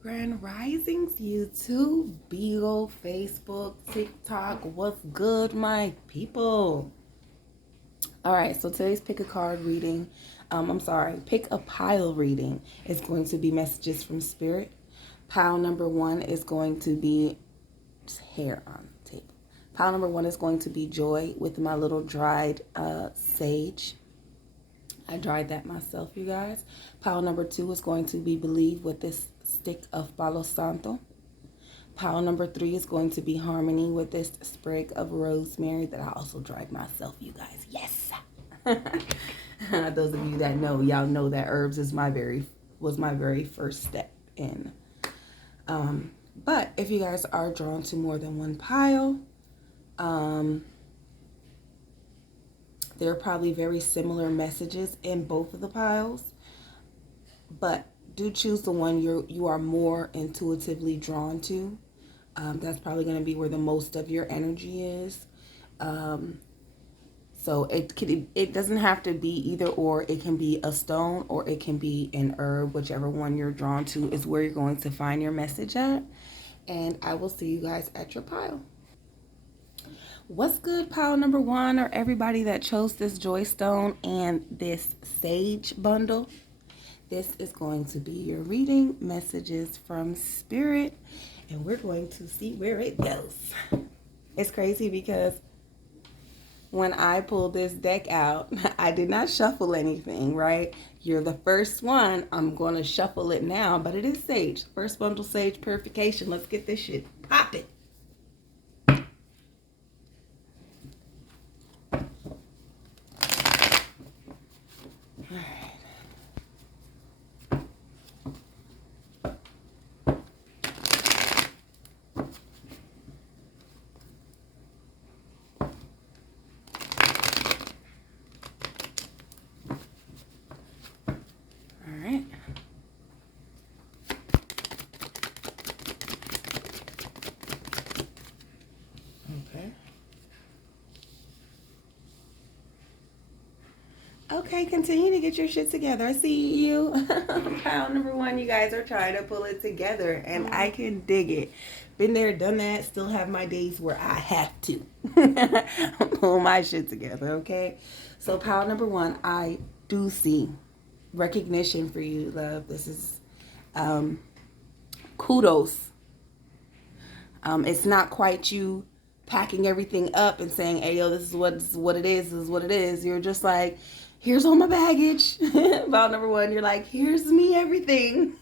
Grand Risings, YouTube, Beagle, Facebook, TikTok. What's good, my people? All right, so today's pick a card reading. Pick a pile reading is going to be messages from spirit. Pile number one is going to be hair on the table. Pile number one is going to be joy with my little dried sage. I dried that myself, you guys. Pile number two is going to be believe with this stick of Palo Santo. Pile number three is going to be harmony with this sprig of rosemary that I also dried myself, you guys. Yes. Those of you that know, y'all know that herbs was my very first step in. But if you guys are drawn to more than one pile, there are probably very similar messages in both of the piles, but do choose the one you are more intuitively drawn to. That's probably going to be where the most of your energy is. So it doesn't have to be either or. It can be a stone or it can be an herb. Whichever one you're drawn to is where you're going to find your message at. And I will see you guys at your pile. What's good, pile number one, or everybody that chose this joy stone and this sage bundle? This is going to be your reading messages from spirit, and we're going to see where it goes. It's crazy because when I pulled this deck out, I did not shuffle anything, right? You're the first one. I'm going to shuffle it now, but it is sage. First bundle sage purification. Let's get this shit popping. Okay, continue to get your shit together. I see you. Pile number one, you guys are trying to pull it together, and I can dig it. Been there, done that, still have my days where I have to pull my shit together, okay? So, pile number one, I do see recognition for you, love. This is kudos. It's not quite you packing everything up and saying, hey, yo, this is what it is. This is what it is. You're just like, here's all my baggage. About number one, you're like, here's me everything.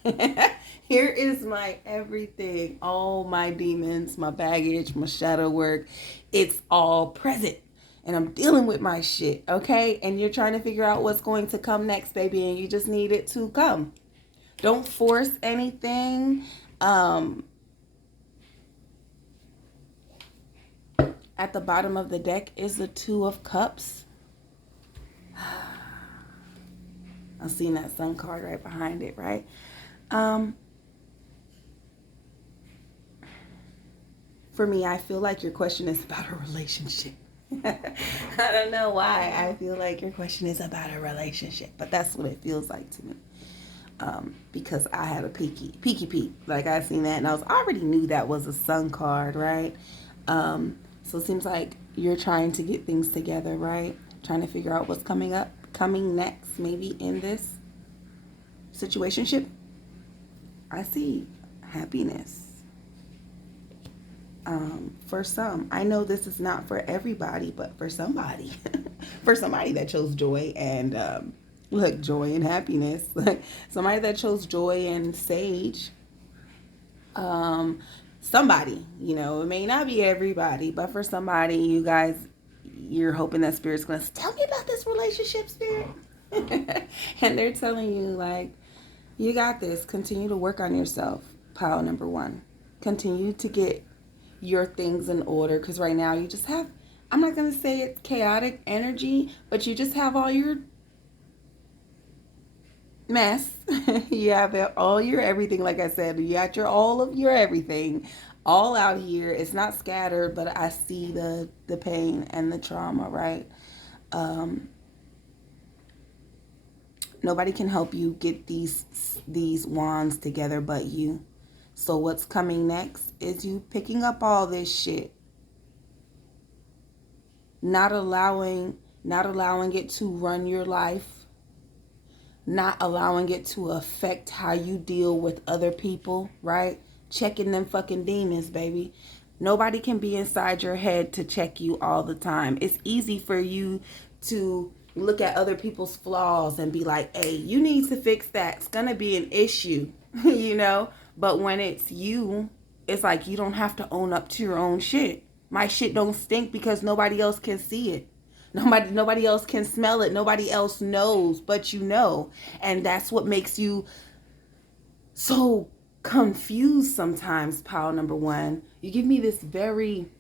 Here is my everything. All my demons, my baggage, my shadow work. It's all present. And I'm dealing with my shit, okay? And you're trying to figure out what's going to come next, baby. And you just need it to come. Don't force anything. At the bottom of the deck is the Two of Cups. I'm seeing that Sun card right behind it, right? For me, I feel like your question is about a relationship. I don't know why. I feel like your question is about a relationship, but that's what it feels like to me. Because I had a peeky peek. Like I seen that and I already knew that was a Sun card, right? So it seems like you're trying to get things together, right? Trying to figure out what's coming next, maybe in this situationship. I see happiness. For some, I know this is not for everybody, but for somebody, for somebody that chose joy and joy and happiness, somebody that chose joy and sage. Somebody, it may not be everybody, but for somebody, you guys, you're hoping that spirit's going to tell me about this relationship, spirit. And they're telling you, like, you got this. Continue to work on yourself. Pile number one. Continue to get your things in order, because right now you just have, I'm not going to say it's chaotic energy, but you just have all your mess. You have all your everything, like I said. You got all of your everything all out here. It's not scattered, but I see the pain and the trauma, right? Nobody can help you get these wands together but you. So what's coming next is you picking up all this shit, not allowing it to run your life, not allowing it to affect how you deal with other people, right? Checking them fucking demons, baby. Nobody can be inside your head to check you all the time. It's easy for you to look at other people's flaws and be like, hey, you need to fix that. It's gonna be an issue, you know? But when it's you, it's like you don't have to own up to your own shit. My shit don't stink because nobody else can see it. Nobody else can smell it. Nobody else knows, but you know. And that's what makes you so confused sometimes, pile number one. You give me this very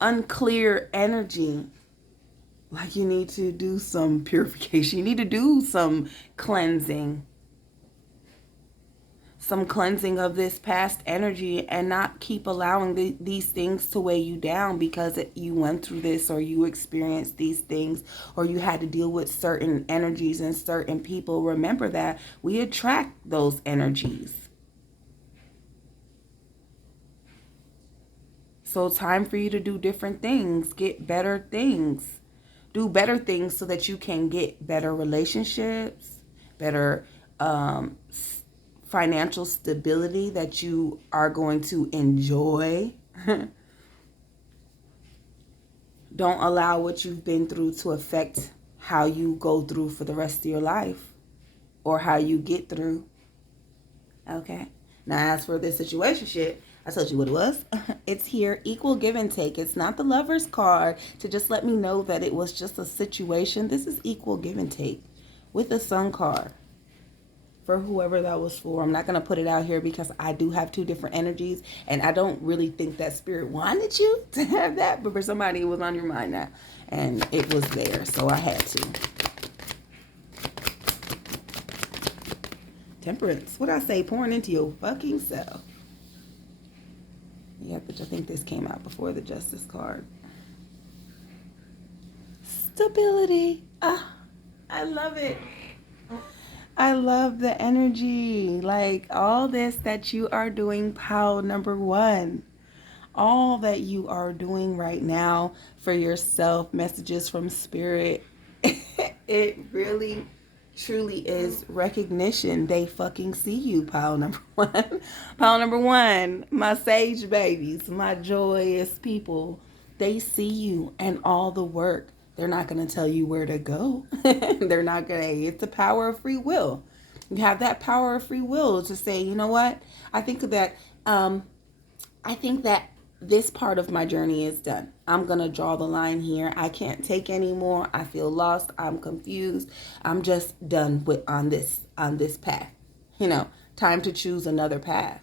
unclear energy. Like you need to do some purification. You need to do some cleansing. Some cleansing of this past energy, and not keep allowing these things to weigh you down because you went through this, or you experienced these things, or you had to deal with certain energies and certain people. Remember that we attract those energies. So time for you to do different things, get better things, do better things so that you can get better relationships, better financial stability that you are going to enjoy. Don't allow what you've been through to affect how you go through for the rest of your life, or how you get through. Okay. Now, as for this situation shit, I told you what it was. It's here, equal give and take. It's not the Lover's card to just let me know that it was just a situation. This is equal give and take with the Sun card. For whoever that was for. I'm not going to put it out here because I do have two different energies, and I don't really think that Spirit wanted you to have that, but for somebody it was on your mind now, and it was there, so I had to. Temperance. What I say? Pouring into your fucking self. Yeah, but I think this came out before the Justice card. Stability. Ah, I love it. I love the energy. Like all this that you are doing, pile number one. All that you are doing right now for yourself, messages from Spirit. It really, truly is recognition. They fucking see you, pile number one. Pile number one, my sage babies, my joyous people. They see you and all the work. They're not going to tell you where to go. They're not going to. It's the power of free will. You have that power of free will to say, you know what? I think that this part of my journey is done. I'm going to draw the line here. I can't take anymore. I feel lost. I'm confused. I'm just done with on this path. You know, time to choose another path.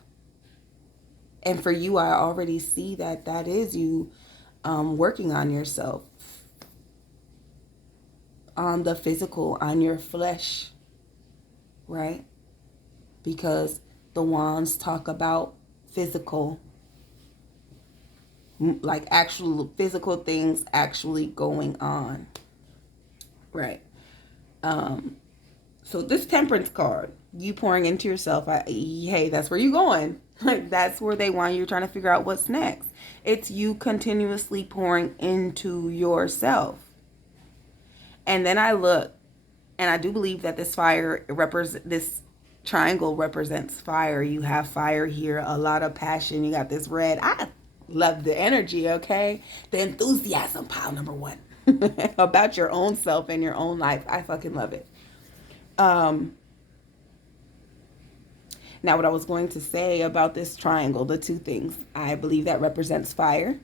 And for you, I already see that is you working on yourself, on the physical, on your flesh, right? Because the wands talk about physical, like actual physical things actually going on, right? So this Temperance card, you pouring into yourself, hey, that's where you're going. Like that's where they want you. You're trying to figure out what's next. It's you continuously pouring into yourself. And then I look, and I do believe that this this triangle represents fire. You have fire here, a lot of passion. You got this red. I love the energy, okay? The enthusiasm, pile number one. About your own self and your own life. I fucking love it. Now what I was going to say about this triangle, the two things, I believe that represents fire.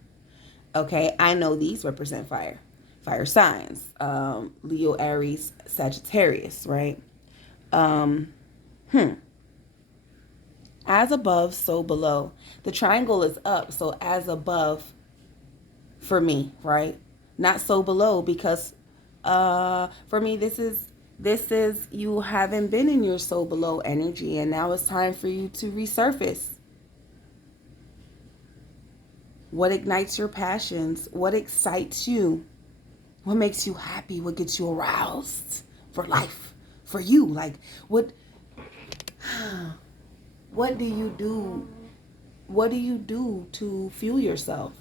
Okay, I know these represent fire. Fire signs, Leo, Aries, Sagittarius, right? As above, so below. The triangle is up, so as above for me, right? Not so below, because for me this is you haven't been in your so below energy, and now it's time for you to resurface. What ignites your passions? What excites you? What makes you happy? What gets you aroused for life? For you? Like, what What do you do? What do you do to fuel yourself?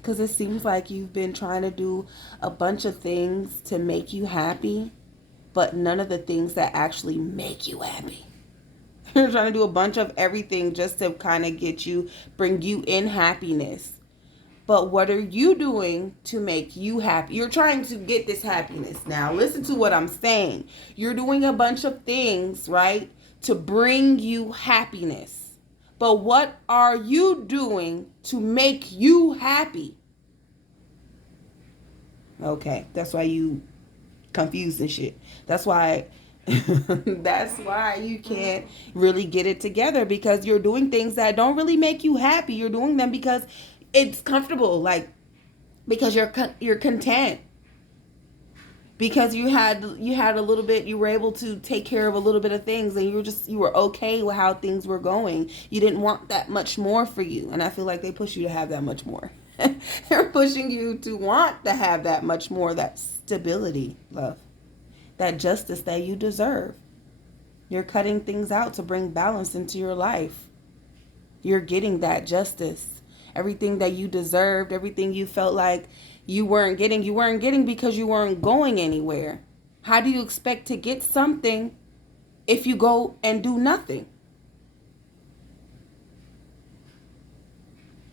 Because it seems like you've been trying to do a bunch of things to make you happy, but none of the things that actually make you happy. You're trying to do a bunch of everything just to kind of bring you in happiness. But what are you doing to make you happy? You're trying to get this happiness. Now, listen to what I'm saying. You're doing a bunch of things, right, to bring you happiness. But what are you doing to make you happy? Okay, that's why you confused and shit. That's why you can't really get it together, because you're doing things that don't really make you happy. You're doing them because it's comfortable, like because you're content, because you had a little bit, you were able to take care of a little bit of things, and you were okay with how things were going. You didn't want that much more for you, and I feel like they push you to have that much more. They're pushing you to want to have that much more, that stability, love, that justice that you deserve. You're cutting things out to bring balance into your life. You're getting that justice. Everything that you deserved, everything you felt like you weren't getting because you weren't going anywhere. How do you expect to get something if you go and do nothing?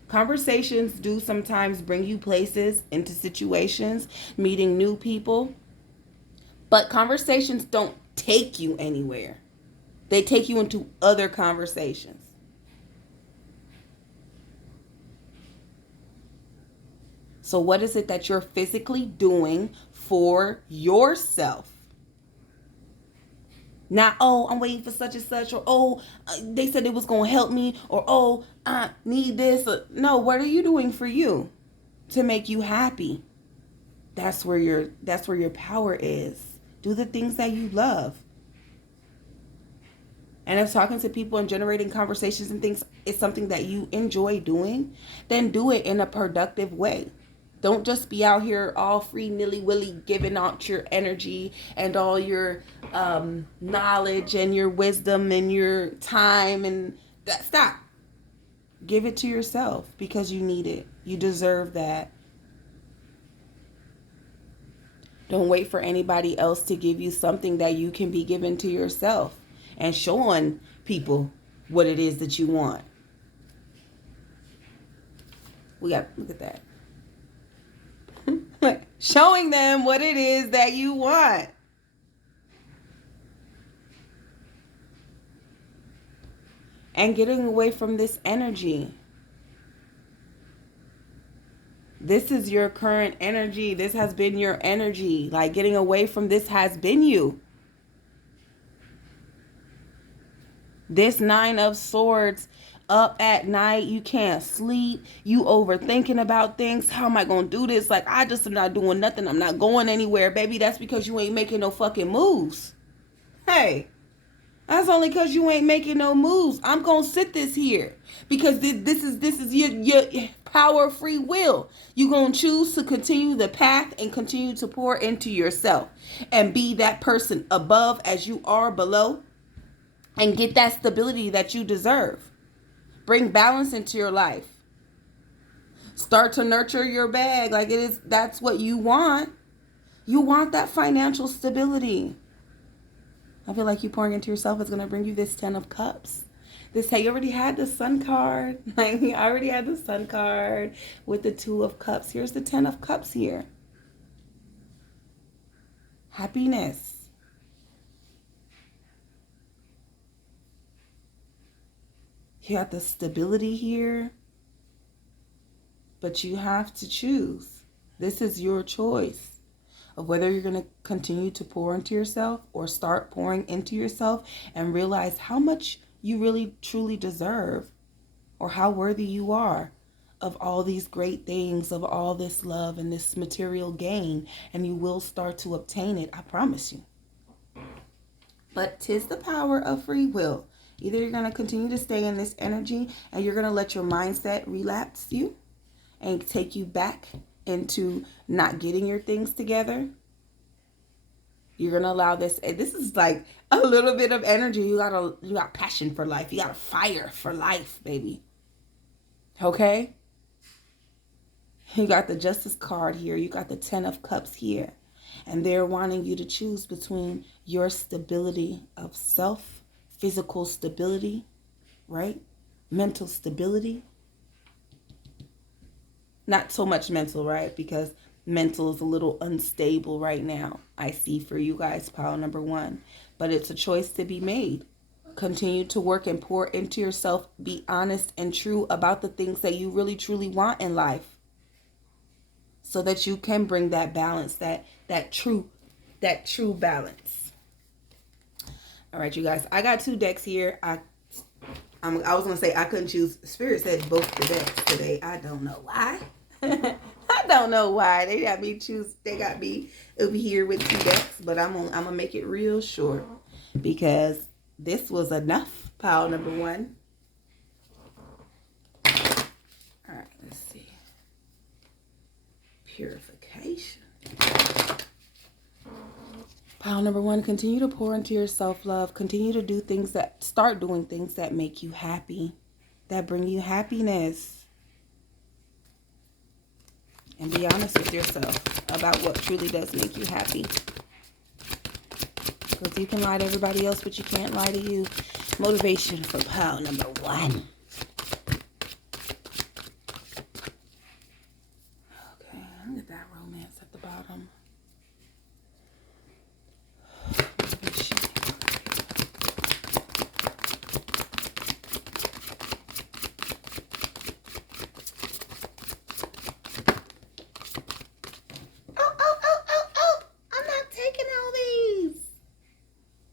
Conversations do sometimes bring you places, into situations, meeting new people. But conversations don't take you anywhere. They take you into other conversations. So what is it that you're physically doing for yourself? Not, oh, I'm waiting for such and such, or oh, they said it was going to help me, or oh, I need this. No, what are you doing for you to make you happy? That's where your power is. Do the things that you love. And if talking to people and generating conversations and things is something that you enjoy doing, then do it in a productive way. Don't just be out here all free nilly-willy giving out your energy and all your knowledge and your wisdom and your time and that. Stop. Give it to yourself because you need it. You deserve that. Don't wait for anybody else to give you something that you can be given to yourself and showing people what it is that you want. Look at that. Showing them what it is that you want. And getting away from this energy. This is your current energy. This has been your energy. Like, getting away from this has been you. This 9 of Swords, up at night, you can't sleep, you overthinking about things. How am I gonna do this? Like, I just am not doing nothing. I'm not going anywhere, baby. That's because you ain't making no fucking moves. Hey, that's only because you ain't making no moves. I'm gonna sit this here because this is your power of free will. You gonna choose to continue the path and continue to pour into yourself and be that person above as you are below, and get that stability that you deserve. Bring balance into your life. Start to nurture your bag like it is. That's what you want. You want that financial stability. I feel like you pouring into yourself is going to bring you this 10 of Cups. This, hey, you already had the Sun card. Like, you already had the Sun card with the 2 of Cups. Here's the 10 of Cups here. Happiness. You got the stability here, but you have to choose. This is your choice of whether you're going to continue to pour into yourself or start pouring into yourself and realize how much you really truly deserve, or how worthy you are of all these great things, of all this love and this material gain, and you will start to obtain it, I promise you. But 'tis the power of free will. Either you're going to continue to stay in this energy and you're going to let your mindset relapse you and take you back into not getting your things together, You're gonna allow this. This is like a little bit of energy. You got passion for life. You got a fire for life, baby. Okay. You got the Justice card here. You got the Ten of Cups here. And they're wanting you to choose between your stability of self, physical stability, right? Mental stability. Not so much mental, right? Because mental is a little unstable right now, I see for you guys, pile number one. But it's a choice to be made. Continue to work and pour into yourself. Be honest and true about the things that you really, truly want in life, so that you can bring that balance, that true balance. All right, you guys. I got two decks here. I was gonna say I couldn't choose. Spirit said both the decks today. I don't know why. I don't know why they got me choose. They got me over here with two decks, but I'm gonna make it real short because this was enough. Pile number one. All right, let's see. Purification. Pile number one, continue to pour into your self-love. Continue to do things start doing things that make you happy, that bring you happiness. And be honest with yourself about what truly does make you happy. Because you can lie to everybody else, but you can't lie to you. Motivation for pile number one. Okay, look at that romance at the bottom.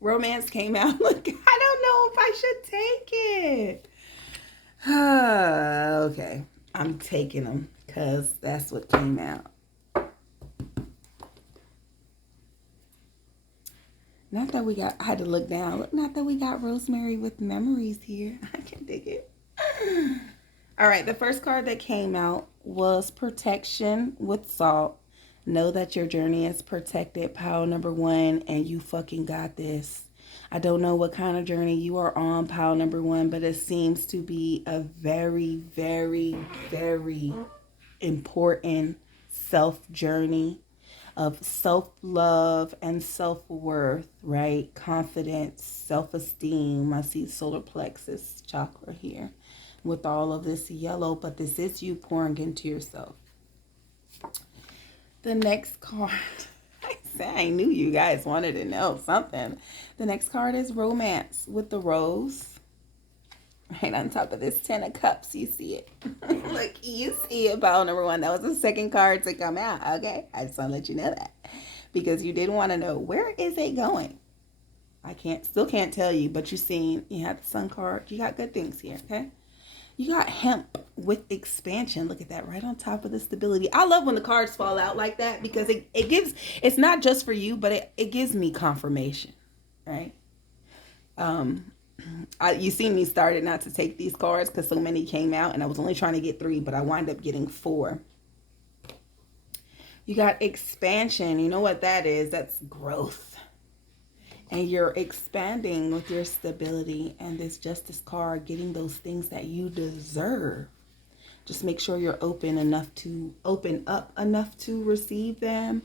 Romance came out. Look, I don't know if I should take it. Okay, I'm taking them because that's what came out. Not that we got, I had to look down. Look, not that we got Rosemary with memories here. I can dig it. All right, the first card that came out was Protection with Salt. Know that your journey is protected, pile number one, and you fucking got this. I don't know what kind of journey you are on, pile number one, but it seems to be a very, very, very important self-journey of self-love and self-worth, right? Confidence, self-esteem. I see solar plexus chakra here with all of this yellow, but this is you pouring into yourself. The next card, I knew you guys wanted to know something. The next card is Romance with the Rose. Right on top of this Ten of Cups, you see it. Look, you see it, pile number one. That was the second card to come out, okay? I just want to let you know that. Because you did want to know, where is it going? I still can't tell you, but you have the Sun card. You got good things here, okay? You got Hemp with Expansion. Look at that, right on top of the stability. I love when the cards fall out like that because it gives, it's not just for you, but it gives me confirmation, right? You see me started not to take these cards because so many came out and I was only trying to get 3, but I wind up getting 4. You got Expansion. You know what that is? That's growth. And you're expanding with your stability and this Justice card, getting those things that you deserve. Just make sure you're open up enough to receive them.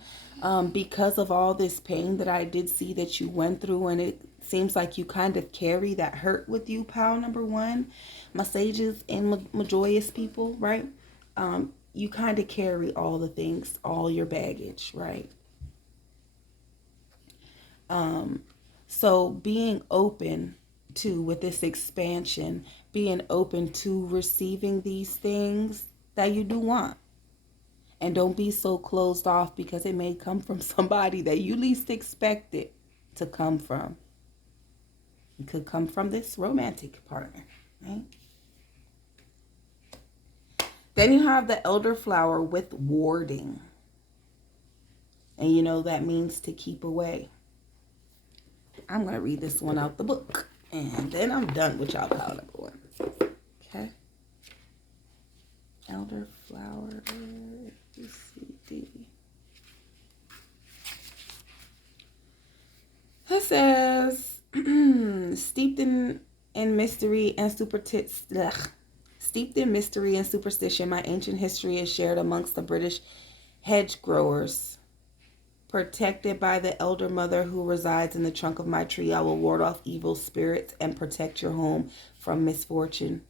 Because of all this pain that I did see that you went through, and it seems like you kind of carry that hurt with you, pile number one. My sages and my joyous people, right? You kind of carry all the things, all your baggage, right? So being open to, with this expansion, being open to receiving these things that you do want. And don't be so closed off because it may come from somebody that you least expect it to come from. It could come from this romantic partner, right? Then you have the Elderflower with Warding. And you know that means to keep away. I'm going to read this one out the book. And then I'm done with y'all, pile number one. Okay. Elderflower. UCD. it says, steeped in mystery and steeped in mystery and superstition, my ancient history is shared amongst the British hedge growers. Protected by the elder mother who resides in the trunk of my tree, I will ward off evil spirits and protect your home from misfortune.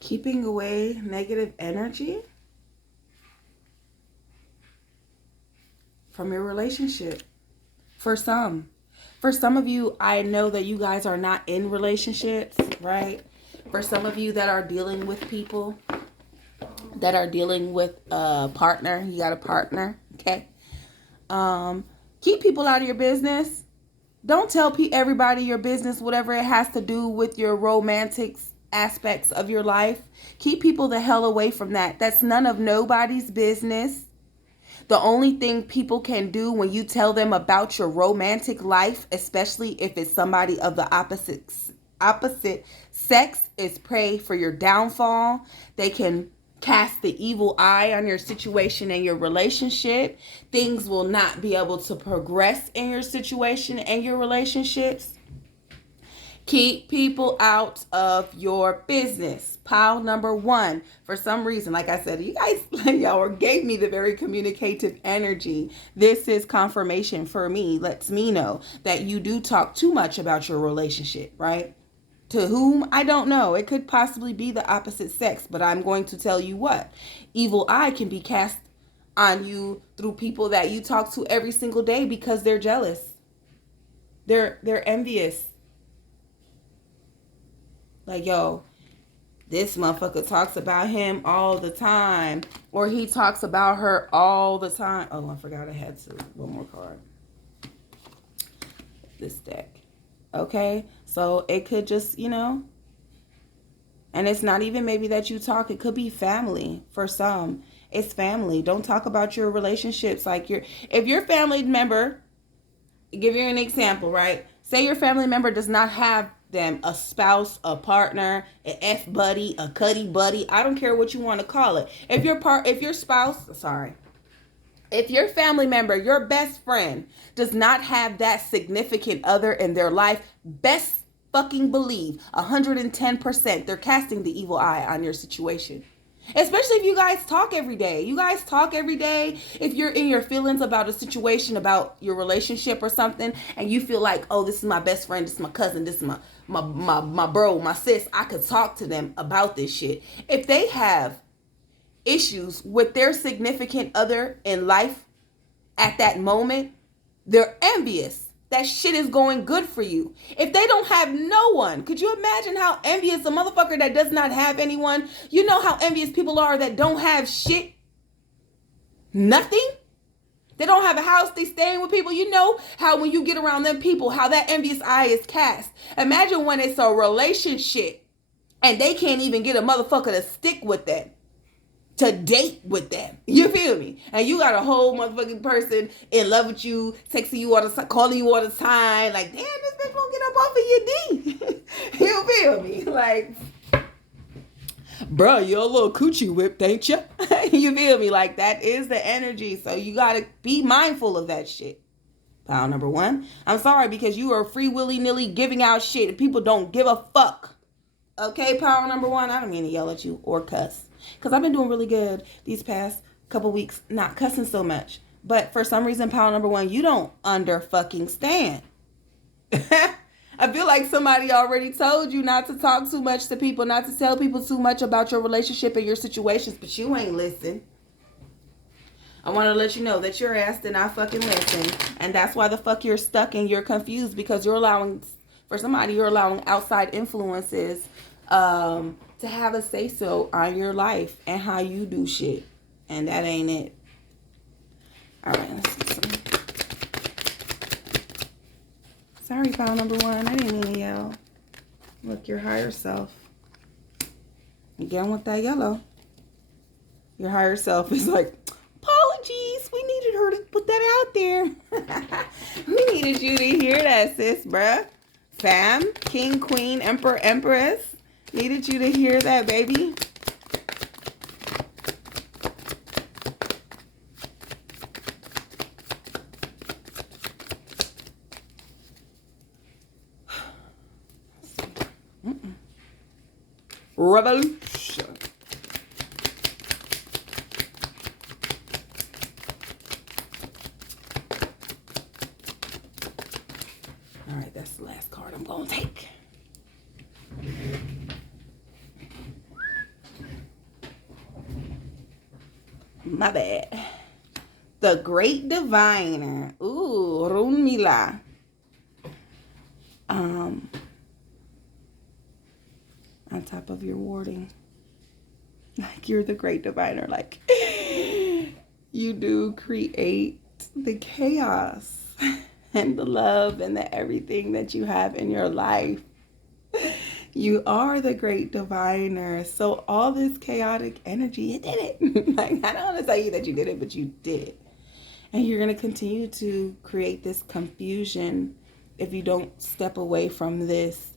Keeping away negative energy from your relationship. For some of you, I know that you guys are not in relationships, right? For some of you that are dealing with people, that are dealing with a partner, you got a partner, okay? Keep people out of your business. Don't tell everybody your business, whatever it has to do with your romantic aspects of your life. Keep people the hell away from that. That's none of nobody's business. The only thing people can do when you tell them about your romantic life, especially if it's somebody of the opposite sex, is pray for your downfall. They can cast the evil eye on your situation and your relationship. Things will not be able to progress in your situation and your relationships. Keep people out of your business. Pile number 1. For some reason, like I said, you guys, y'all gave me the very communicative energy. This is confirmation for me. Lets me know that you do talk too much about your relationship, right? To whom? I don't know. It could possibly be the opposite sex, but I'm going to tell you what. Evil eye can be cast on you through people that you talk to every single day because they're jealous. They're envious. Like, yo, this motherfucker talks about him all the time. Or he talks about her all the time. Oh, I forgot I had one more card. This deck. Okay? So it could just, and it's not even maybe that you talk. It could be family for some. It's family. Don't talk about your relationships. Like, if your family member, give you an example, right? Say your family member does not have them a spouse, a partner, an F buddy, a cuddy buddy. I don't care what you want to call it. If your family member, your best friend, does not have that significant other in their life, best fucking believe 110% they're casting the evil eye on your situation. Especially if you guys talk every day. If you're in your feelings about a situation, about your relationship or something, and you feel like, oh, this is my best friend, this is my cousin, this is my bro, my sis, I could talk to them about this shit. If they have issues with their significant other in life at that moment, they're envious. That shit is going good for you. If they don't have no one, could you imagine how envious a motherfucker that does not have anyone? You know how envious people are that don't have shit? Nothing? They don't have a house, they staying with people. You know how when you get around them people, how that envious eye is cast. Imagine when it's a relationship and they can't even get a motherfucker to stick with them, to date with them. You feel me? And you got a whole motherfucking person in love with you, texting you all the time, calling you all the time. Like, damn, this bitch won't get up off of your D. You feel me? Like, bro, you're a little coochie whipped, ain't you? You feel me? Like, that is the energy. So you got to be mindful of that shit. Pile number 1. I'm sorry because you are free willy-nilly giving out shit and people don't give a fuck. Okay, pile number 1. I don't mean to yell at you or cuss. Because I've been doing really good these past couple weeks, not cussing so much. But for some reason, pile number 1, you don't stand. I feel like somebody already told you not to talk too much to people, not to tell people too much about your relationship and your situations, but you ain't listen. I want to let you know that your ass did not fucking listen. And that's why the fuck you're stuck and you're confused, because you're allowing outside influences to have a say-so on your life and how you do shit. And that ain't it. All right, let's see some. Sorry, pile number 1. I didn't mean to yell. Look, your higher self. Again with that yellow. Your higher self is like, apologies. We needed her to put that out there. We needed you to hear that, sis, bruh. Fam, king, queen, emperor, empress. Needed you to hear that, baby. Revolution. All right, that's the last card I'm going to take. My bad. The Great Diviner. Ooh, Runmila. On top of your warding. Like you're the Great Diviner. Like you do create the chaos and the love and the everything that you have in your life. You are the Great Diviner. So all this chaotic energy, you did it. Like, I don't want to tell you that you did it, but you did it. And you're going to continue to create this confusion if you don't step away from this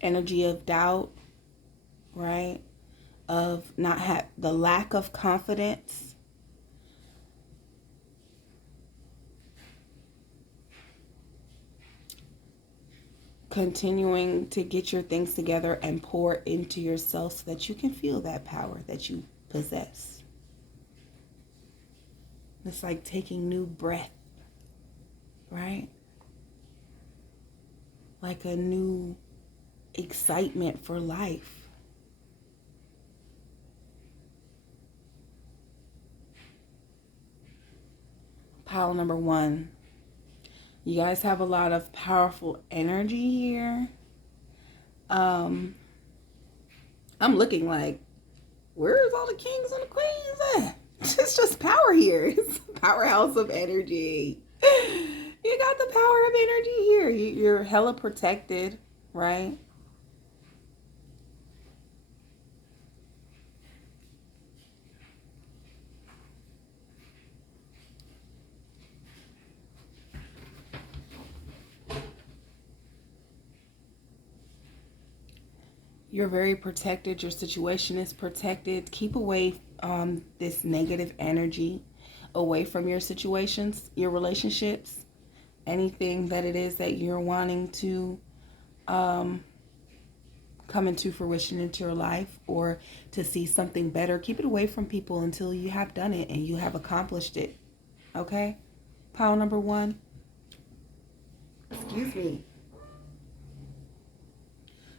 energy of doubt, right? Of not have the lack of confidence. Continuing to get your things together and pour into yourself so that you can feel that power that you possess. It's like taking new breath, right? Like a new excitement for life. Pile number 1. You guys have a lot of powerful energy here. I'm looking like, where's all the kings and the queens at? It's just power here. It's a powerhouse of energy. You got the power of energy here. You're hella protected, right? You're very protected. Your situation is protected. Keep away this negative energy away from your situations, your relationships, anything that it is that you're wanting to come into fruition into your life or to see something better. Keep it away from people until you have done it and you have accomplished it. Okay? Pile number 1. Excuse me.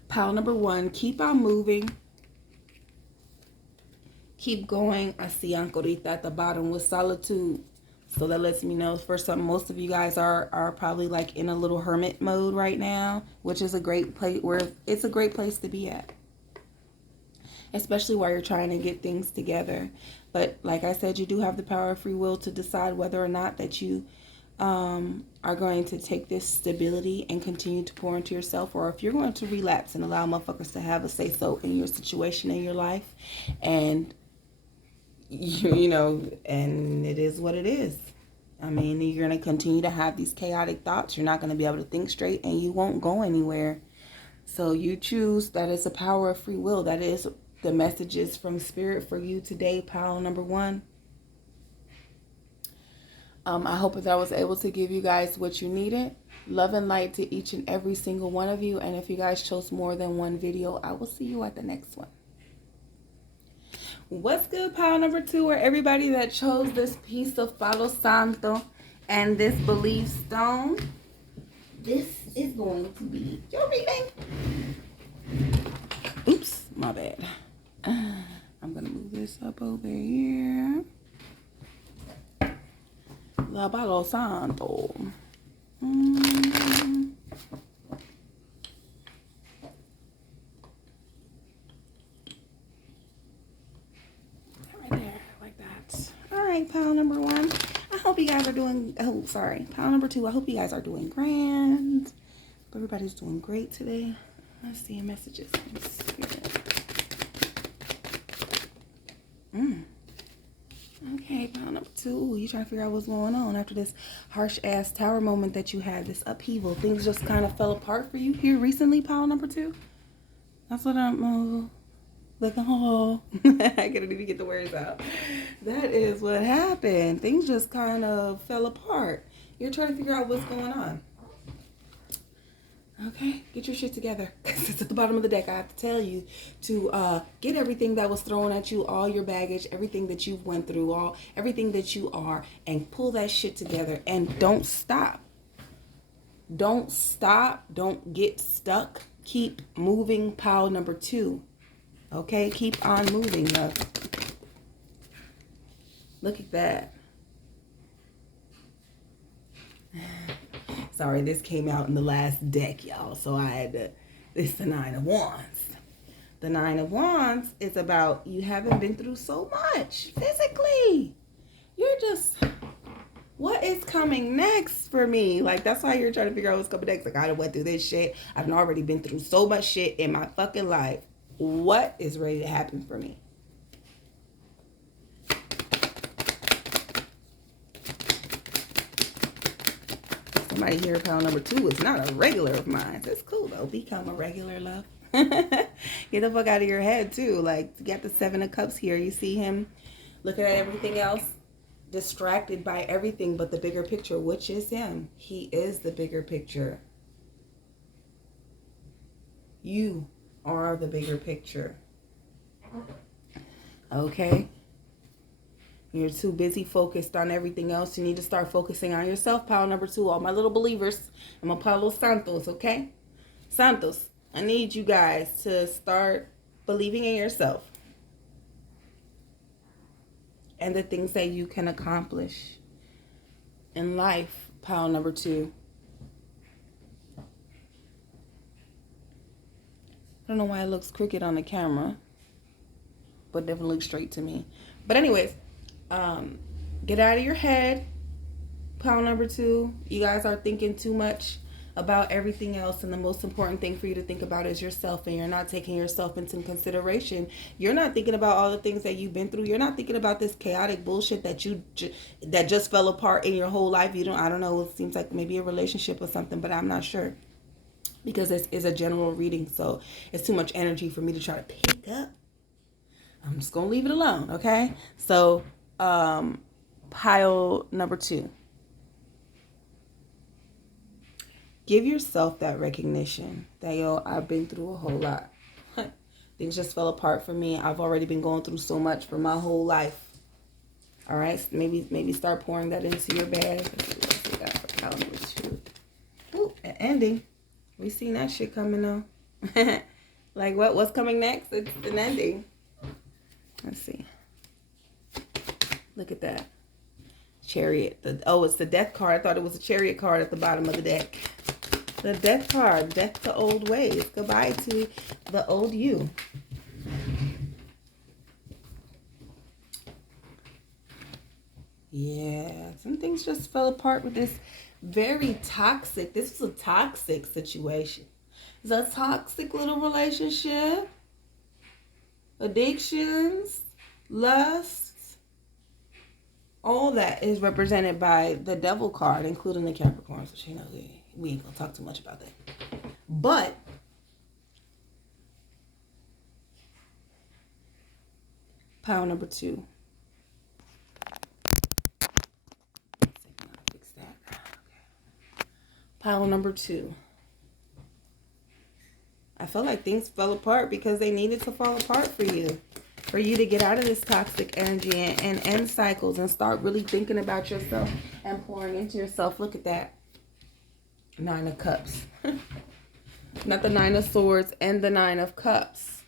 Pile number 1, keep on moving. Keep going. I see Ancorita at the bottom with solitude. So that lets me know for some, most of you guys are probably like in a little hermit mode right now, which is a great place where it's a great place to be at. Especially while you're trying to get things together. But like I said, you do have the power of free will to decide whether or not that you are going to take this stability and continue to pour into yourself, or if you're going to relapse and allow motherfuckers to have a say so in your situation in your life. And you know, and it is what it is. I mean, you're going to continue to have these chaotic thoughts. You're not going to be able to think straight and you won't go anywhere. So you choose. That is the power of free will. That is the messages from Spirit for you today, pile number 1. I hope that I was able to give you guys what you needed. Love and light to each and every single one of you. And if you guys chose more than one video, I will see you at the next one. What's good, pile number 2, or everybody that chose this piece of Palo Santo and this belief stone? This is going to be your reading. Oops, my bad. I'm going to move this up over here. La Palo Santo. Right there, like that. All right, pile number 1. I hope you guys are doing, pile number 2. I hope you guys are doing grand. Everybody's doing great today. Let's see messages from Spirit. Okay. Okay, pile number 2. You trying to figure out what's going on after this harsh ass tower moment that you had, this upheaval. Things just kind of fell apart for you here recently, pile number 2. That's what I'm looking. Oh, I couldn't even get the words out. That is what happened. Things just kind of fell apart. You're trying to figure out what's going on. Okay, get your shit together. It's at the bottom of the deck. I have to tell you to get everything that was thrown at you, all your baggage, everything that you've went through, everything that you are, and pull that shit together. And don't stop. Don't stop. Don't get stuck. Keep moving, pile number 2. Okay, keep on moving, love. Look at that. Sorry, this came out in the last deck, y'all. So I had to, it's the 9 of Wands. The 9 of Wands is about you haven't been through so much physically. You're just, what is coming next for me? Like, that's why you're trying to figure out what's coming next. Like, I done went through this shit. I've already been through so much shit in my fucking life. What is ready to happen for me? Somebody here, pile number 2 is not a regular of mine. It's cool though. Become a regular, love. Get the fuck out of your head too. Like, you got the 7 of Cups here. You see him looking at everything else, distracted by everything but the bigger picture, which is him. He is the bigger picture. You are the bigger picture. Okay? You're too busy focused on everything else. You need to start focusing on yourself, pile number 2. All my little believers. I'm a Palo Santos, okay? Santos, I need you guys to start believing in yourself and the things that you can accomplish in life, pile number 2. I don't know why it looks crooked on the camera, but it definitely looks straight to me. But anyways, get out of your head, pile number 2. You guys are thinking too much about everything else, and the most important thing for you to think about is yourself, and you're not taking yourself into consideration. You're not thinking about all the things that you've been through. You're not thinking about this chaotic bullshit that that just fell apart in your whole life. I don't know, it seems like maybe a relationship or something, but I'm not sure, because this is a general reading, so it's too much energy for me to try to pick up. I'm just gonna leave it alone, okay? So pile number 2. Give yourself that recognition that, yo, I've been through a whole lot. Things just fell apart for me. I've already been going through so much for my whole life. All right, so maybe start pouring that into your bag. Let's see what we got for pile number 2. Ooh, an ending. We seen that shit coming though. Like, what's coming next? It's an ending. Let's see. Look at that. Chariot. It's the Death card. I thought it was a Chariot card at the bottom of the deck. The Death card. Death to old ways. Goodbye to the old you. Yeah. Some things just fell apart with this very toxic. This was a toxic situation. It's a toxic little relationship. Addictions. Lust. All that is represented by the Devil card, including the Capricorns, which, we ain't gonna talk too much about that. But pile number 2. Fix that. Okay. Pile number 2. I feel like things fell apart because they needed to fall apart for you. For you to get out of this toxic energy and end cycles and start really thinking about yourself and pouring into yourself. Look at that. 9 of Cups. Not the 9 of Swords and the 9 of Cups.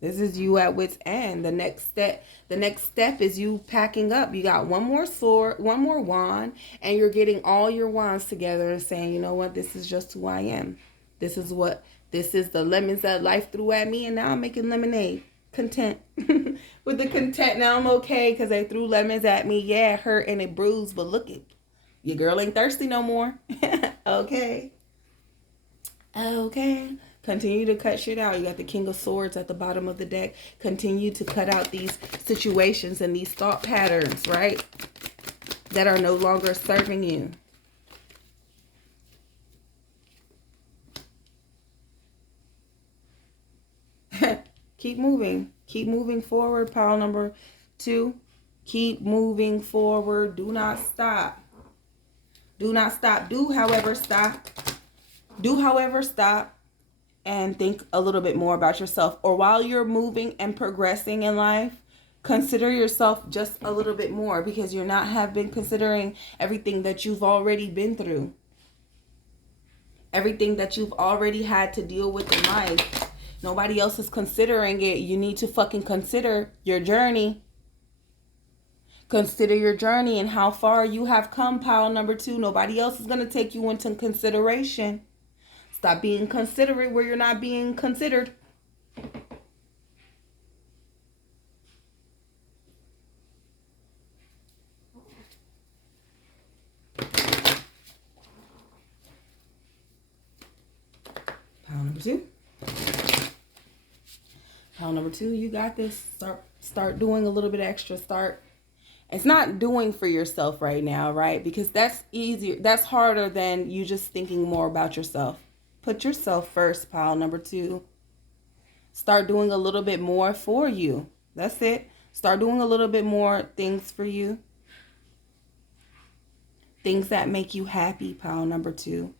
This is you at wit's end. The next step is you packing up. You got one more sword, one more wand, and you're getting all your wands together and saying, you know what, this is just who I am. This is the lemons that life threw at me, and now I'm making lemonade. Content. With the content, now I'm okay because they threw lemons at me. Yeah, it hurt and it bruised, but look it. Your girl ain't thirsty no more. Okay. Because Continue to cut shit out. You got the King of Swords at the bottom of the deck. Continue to cut out these situations and these thought patterns, right? That are no longer serving you. Keep moving. Keep moving forward, pile number 2. Keep moving forward. Do not stop. Do not stop. Do, however, stop. Do, however, stop. And think a little bit more about yourself. Or while you're moving and progressing in life, consider yourself just a little bit more, because you're not have been considering everything that you've already been through. Everything that you've already had to deal with in life. Nobody else is considering it. You need to fucking consider your journey. Consider your journey and how far you have come, pile number 2. Nobody else is going to take you into consideration. Stop being considerate where you're not being considered. Pile number 2. Pile number 2, you got this. Start doing a little bit extra. It's not doing for yourself right now, right? Because that's easier. That's harder than you just thinking more about yourself. Put yourself first, pile number 2. Start doing a little bit more for you. That's it. Start doing a little bit more things for you. Things that make you happy, pile number 2.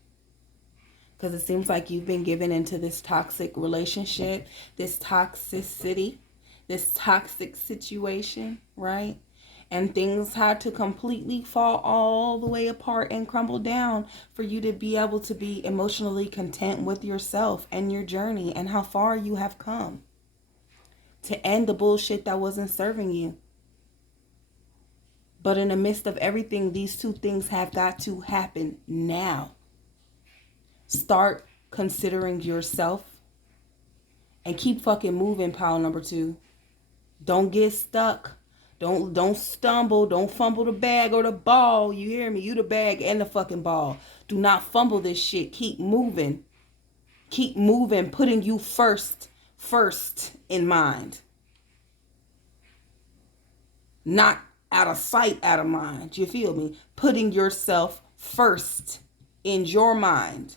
Because it seems like you've been given into this toxic relationship, this toxicity, this toxic situation, right? And things had to completely fall all the way apart and crumble down for you to be able to be emotionally content with yourself and your journey and how far you have come. To end the bullshit that wasn't serving you. But in the midst of everything, these 2 things have got to happen now. Start considering yourself and keep fucking moving, pile number 2. Don't get stuck. Don't stumble. Don't fumble the bag or the ball. You hear me? You the bag and the fucking ball. Do not fumble this shit. Keep moving. Keep moving. Putting you first in mind. Not out of sight, out of mind. You feel me? Putting yourself first in your mind.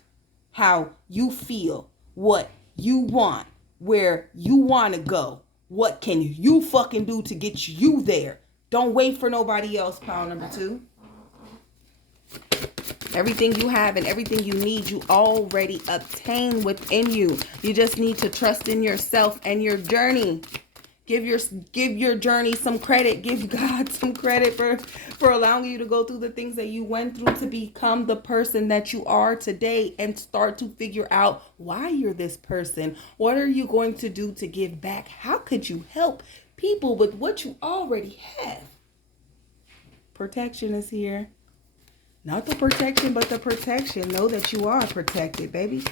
How you feel. What you want. Where you want to go. What can you fucking do to get you there? Don't wait for nobody else, pile number 2. Everything you have and everything you need, you already obtain within you. You just need to trust in yourself and your journey. Give your journey some credit. Give God some credit for allowing you to go through the things that you went through to become the person that you are today and start to figure out why you're this person. What are you going to do to give back? How could you help people with what you already have? Protection is here. Not the protection, but the protection. Know that you are protected, baby.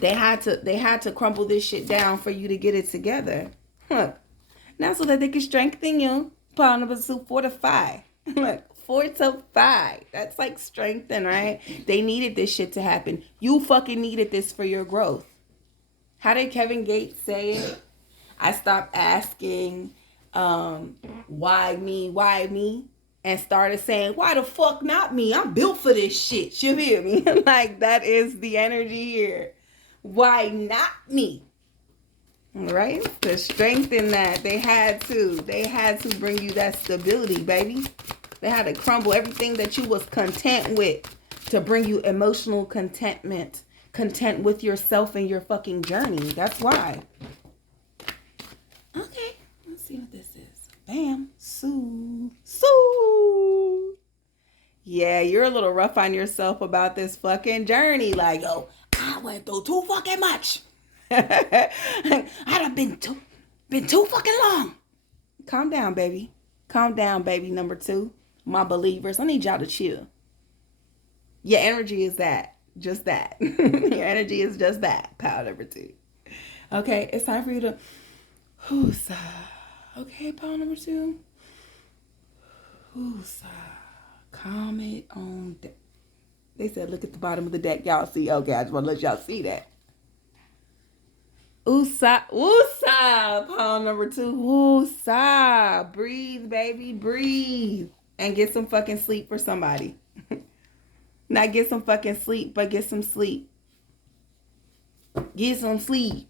They had to crumble this shit down for you to get it together. Look. Now so that they can strengthen you. Pile number 2, fortify. Look, fortify. That's like strengthen, right? They needed this shit to happen. You fucking needed this for your growth. How did Kevin Gates say it? I stopped asking, why me? And started saying, why the fuck not me? I'm built for this shit. You hear me? Like, that is the energy here. Why not me? Right? To strengthen that, they had to bring you that stability, baby. They had to crumble everything that you was content with to bring you emotional contentment, content with yourself and your fucking journey. That's why. Okay, let's see what this is. Bam. Sue. Yeah, you're a little rough on yourself about this fucking journey. Like, yo, I went through too fucking much. I done been too fucking long. Calm down, baby. Calm down, baby. Number 2, my believers. I need y'all to chill. Your energy is that. Just that. Your energy is just that. Pile number 2. Okay, it's time for you to whoosah. Okay, pile number 2. Whoosah. Calm it on deck. They said look at the bottom of the deck. Y'all see? Okay, I just want to let y'all see that. Usa, woosah. Pound number 2. Woosah. Breathe, baby, breathe. And get some fucking sleep for somebody. Not get some fucking sleep, but get some sleep. Get some sleep.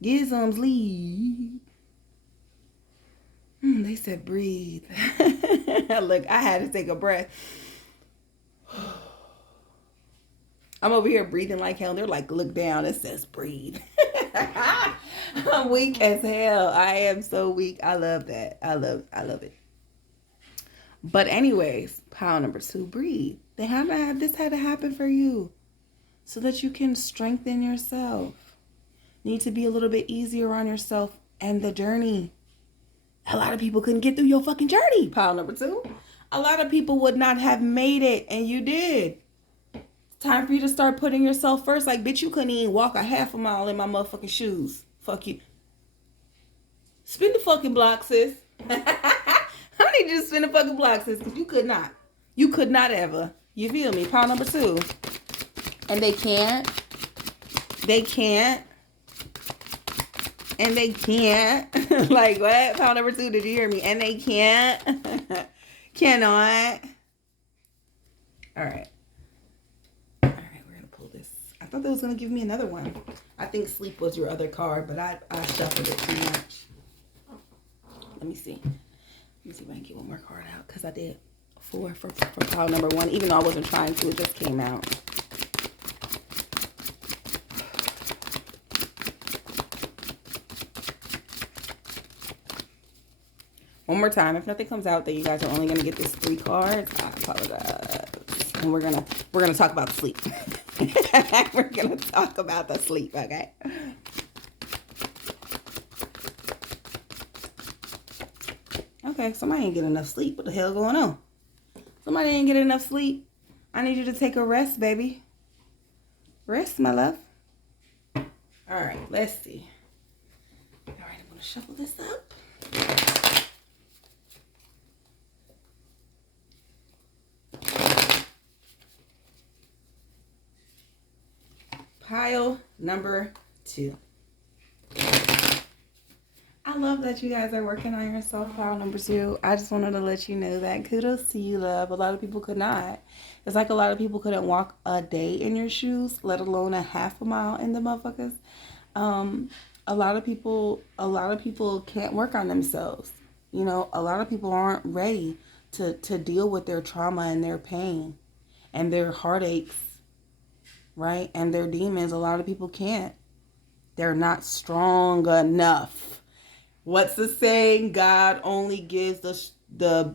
Get some sleep. They said breathe. Look, I had to take a breath. I'm over here breathing like hell. They're like, look down. It says breathe. I'm weak as hell. I am so weak. I love that. I love it. But anyways, pound number 2, breathe. This had to happen for you so that you can strengthen yourself. Need to be a little bit easier on yourself and the journey. A lot of people couldn't get through your fucking journey. Pound number 2. A lot of people would not have made it, and you did. It's time for you to start putting yourself first. Like, bitch, you couldn't even walk a half a mile in my motherfucking shoes. Fuck you. Spin the fucking block, sis. I need you to spin the fucking block, sis, because you could not. You could not ever. You feel me? Pound number 2. And they can't. They can't. And they can't. Like, what? Pound number 2, did you hear me? And they can't. Cannot. All right. All right, we're going to pull this. I thought that was going to give me another one. I think sleep was your other card, but I shuffled it too much. Let me see. Let me see if I can get one more card out, because I did 4 for pile number 1. Even though I wasn't trying to, it just came out. One more time. If nothing comes out, then you guys are only gonna get this 3 cards. I apologize. And we're gonna talk about the sleep. We're gonna talk about the sleep, okay? Okay, somebody ain't getting enough sleep. What the hell going on? Somebody ain't getting enough sleep. I need you to take a rest, baby. Rest, my love. All right, let's see. All right, I'm gonna shuffle this up. Pile number 2. I love that you guys are working on yourself. Pile number 2. I just wanted to let you know that. Kudos to you, love. A lot of people could not. It's like a lot of people couldn't walk a day in your shoes, let alone a half a mile in the motherfuckers. A lot of people can't work on themselves. You know, a lot of people aren't ready to deal with their trauma and their pain and their heartaches. Right? And their demons. A lot of people can't. They're not strong enough. What's the saying? God only gives the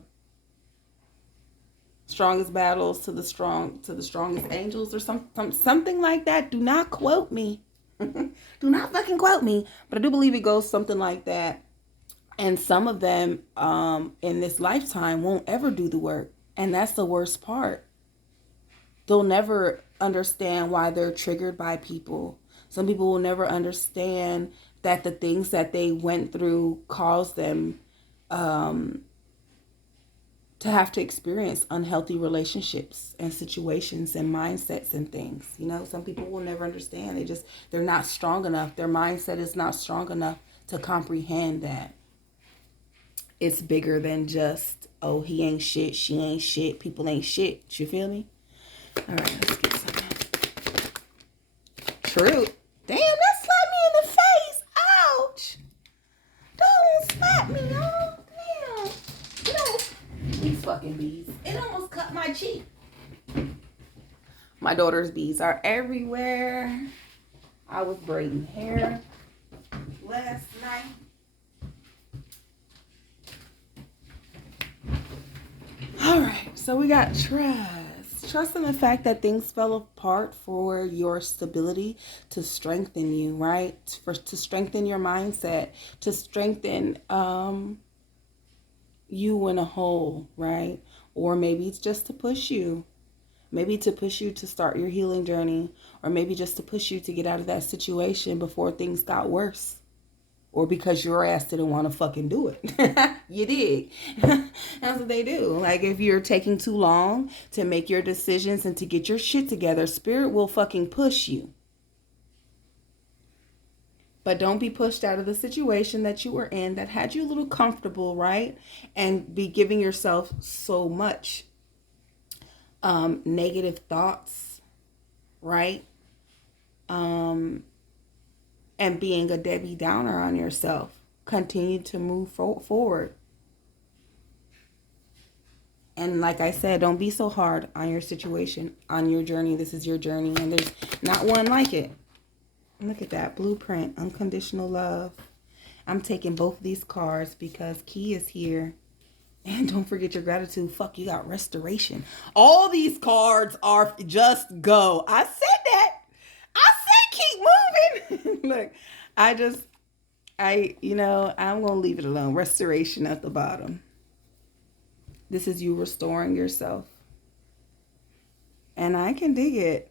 strongest battles to the strongest angels, or something like that. Do not quote me. Do not fucking quote me. But I do believe it goes something like that. And some of them in this lifetime won't ever do the work. And that's the worst part. They'll never understand why they're triggered by people. Some people will never understand that the things that they went through caused them to have to experience unhealthy relationships and situations and mindsets and things. You know, some people will never understand. They're not strong enough. Their mindset is not strong enough to comprehend that it's bigger than just, oh, he ain't shit, she ain't shit, people ain't shit. You feel me? All right, let's get some. True. Damn, that slapped me in the face. Ouch. Don't slap me, y'all. Damn. These fucking bees. It almost cut my cheek. My daughter's bees are everywhere. I was braiding hair last night. All right, so we got trust. Trust in the fact that things fell apart for your stability to strengthen you, right? To strengthen your mindset, to strengthen you in a whole, right? Or maybe it's just to push you. Maybe to push you to start your healing journey, or maybe just to push you to get out of that situation before things got worse. Or because your ass didn't want to fucking do it. You did. That's what they do. Like, if you're taking too long to make your decisions and to get your shit together, spirit will fucking push you. But don't be pushed out of the situation that you were in that had you a little comfortable, right? And be giving yourself so much negative thoughts, right? And being a Debbie Downer on yourself. Continue to move forward. And like I said, don't be so hard on your situation, on your journey. This is your journey, and there's not one like it. Look at that. Blueprint, unconditional love. I'm taking both of these cards because Key is here. And don't forget your gratitude. Fuck, you got restoration. All these cards are just go. I said that. I said keep moving. Look, I'm going to leave it alone. Restoration at the bottom. This is you restoring yourself. And I can dig it.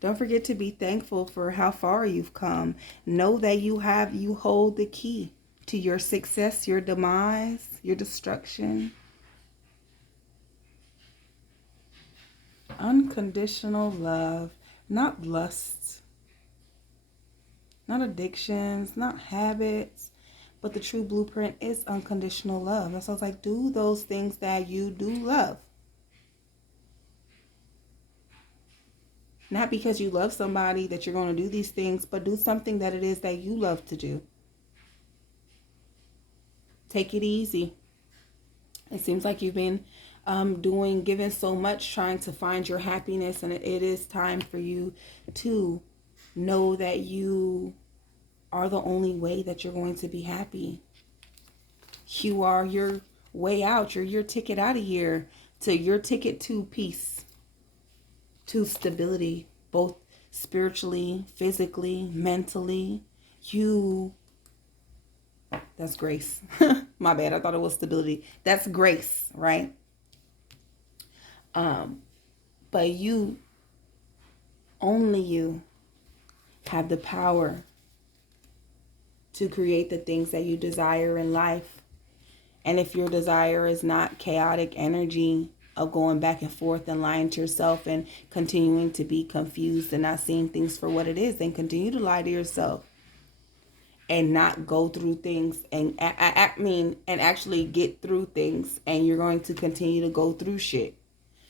Don't forget to be thankful for how far you've come. Know that you hold the key to your success, your demise, your destruction. Unconditional love, not lust, not addictions, not habits, but the true blueprint is unconditional love. And so it's like, do those things that you do love. Not because you love somebody that you're going to do these things, but do something that it is that you love to do. Take it easy. It seems like you've been giving so much, trying to find your happiness, and it is time for you to know that you are the only way that you're going to be happy. You are your way out. You're your ticket out of here, to your ticket to peace, to stability, both spiritually, physically, mentally. That's grace. My bad. I thought it was stability. That's grace, right? But you, only you, have the power to create the things that you desire in life. And if your desire is not chaotic energy of going back and forth and lying to yourself and continuing to be confused and not seeing things for what it is, then continue to lie to yourself and not go through things and actually get through things, and you're going to continue to go through shit.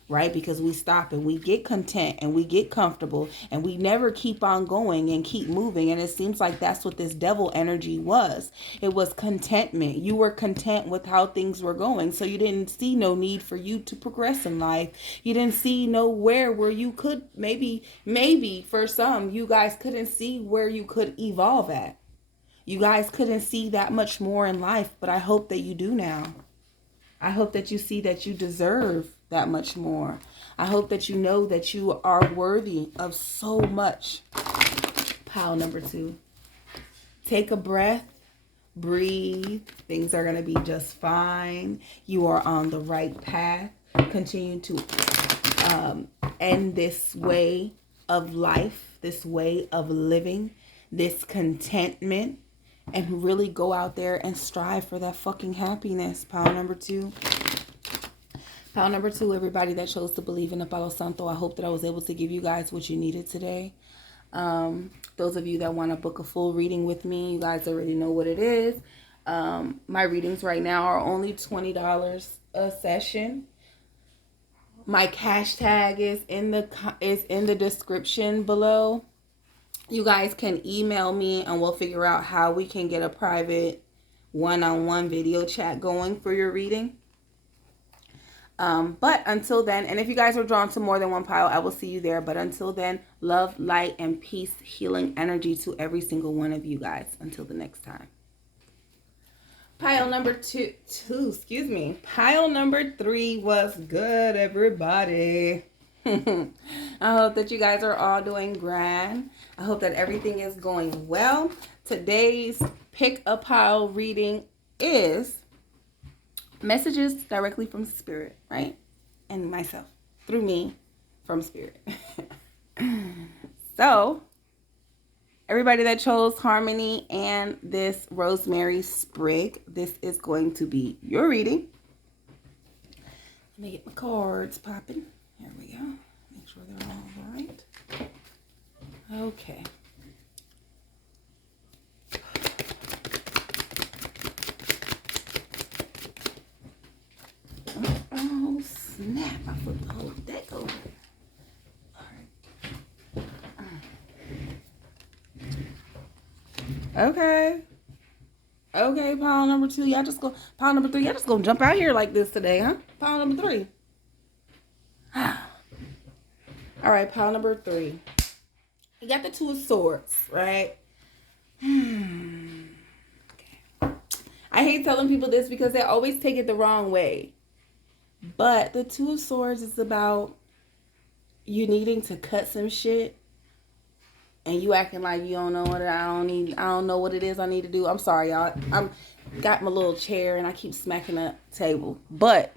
Right? Because we stop and we get content and we get comfortable and we never keep on going and keep moving. And it seems like that's what this devil energy was. It was contentment. You were content with how things were going. So you didn't see no need for you to progress in life. You didn't see nowhere where you could, maybe for some, you guys couldn't see where you could evolve at. You guys couldn't see that much more in life, but I hope that you do now. I hope that you see that you deserve that much more. I hope that you know that you are worthy of so much. Pile number 2. Take a breath. Breathe. Things are going to be just fine. You are on the right path. Continue to end this way of life, this way of living, this contentment. And really go out there and strive for that fucking happiness. Pile number 2. Pile number 2, everybody that chose to believe in the Palo Santo. I hope that I was able to give you guys what you needed today. Those of you that want to book a full reading with me, you guys already know what it is. My readings right now are only $20 a session. My cash tag is in the description below. You guys can email me and we'll figure out how we can get a private one-on-one video chat going for your reading. But until then, and if you guys are drawn to more than one pile, I will see you there. But until then, love, light, and peace, healing energy to every single one of you guys. Until the next time. Pile number two, excuse me. Pile number 3 was good, everybody. I hope that you guys are all doing grand. I hope that everything is going well. Today's pick a pile reading is messages directly from Spirit, right? And myself, through me, from Spirit. So, everybody that chose Harmony and this Rosemary Sprig, this is going to be your reading. Let me get my cards popping. Here we go. Make sure they're all right. Okay. I flipped the whole deck over. Okay. Okay, pile number 2. Y'all just go. Pile number 3. Y'all just gonna jump out here like this today, huh? Pile number 3. All right, pile number 3. You got the 2 of Swords, right? Okay. I hate telling people this because they always take it the wrong way. But the 2 of Swords is about you needing to cut some shit. And you acting like you don't know what I don't know what it is I need to do. I'm sorry, y'all. I'm got my little chair and I keep smacking the table. But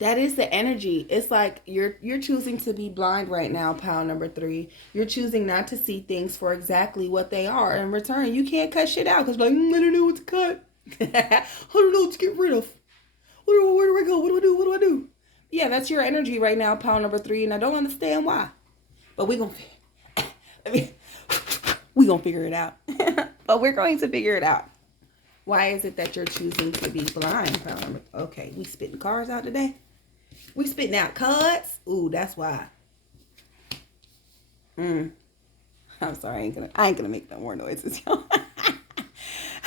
that is the energy. It's like you're choosing to be blind right now, pile number 3. You're choosing not to see things for exactly what they are. In return, you can't cut shit out because like, I don't know what to cut. I don't know what to get rid of. Where do I go? What do I do? What do I do? Yeah, that's your energy right now, pile number 3, and I don't understand why. But we're gonna figure it out. But we're going to figure it out. Why is it that you're choosing to be blind? Okay, we spitting cards out today. We spitting out cards. Ooh, that's why. I'm sorry, I ain't gonna make no more noises, y'all.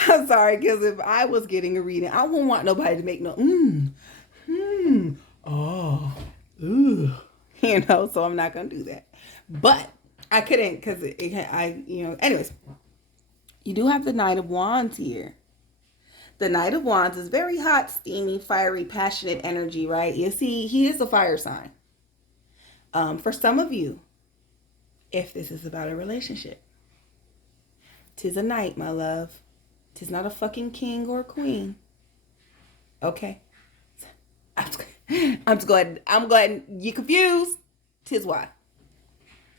I'm sorry, because if I was getting a reading, I wouldn't want nobody to make no oh, ooh. You know, so I'm not gonna do that. But I couldn't because anyways, you do have the Knight of Wands here. The Knight of Wands is very hot, steamy, fiery, passionate energy, right? You see, he is a fire sign. For some of you, if this is about a relationship, 'tis a knight, my love. 'Tis not a fucking king or queen. Okay? I'm glad you confused. 'Tis why.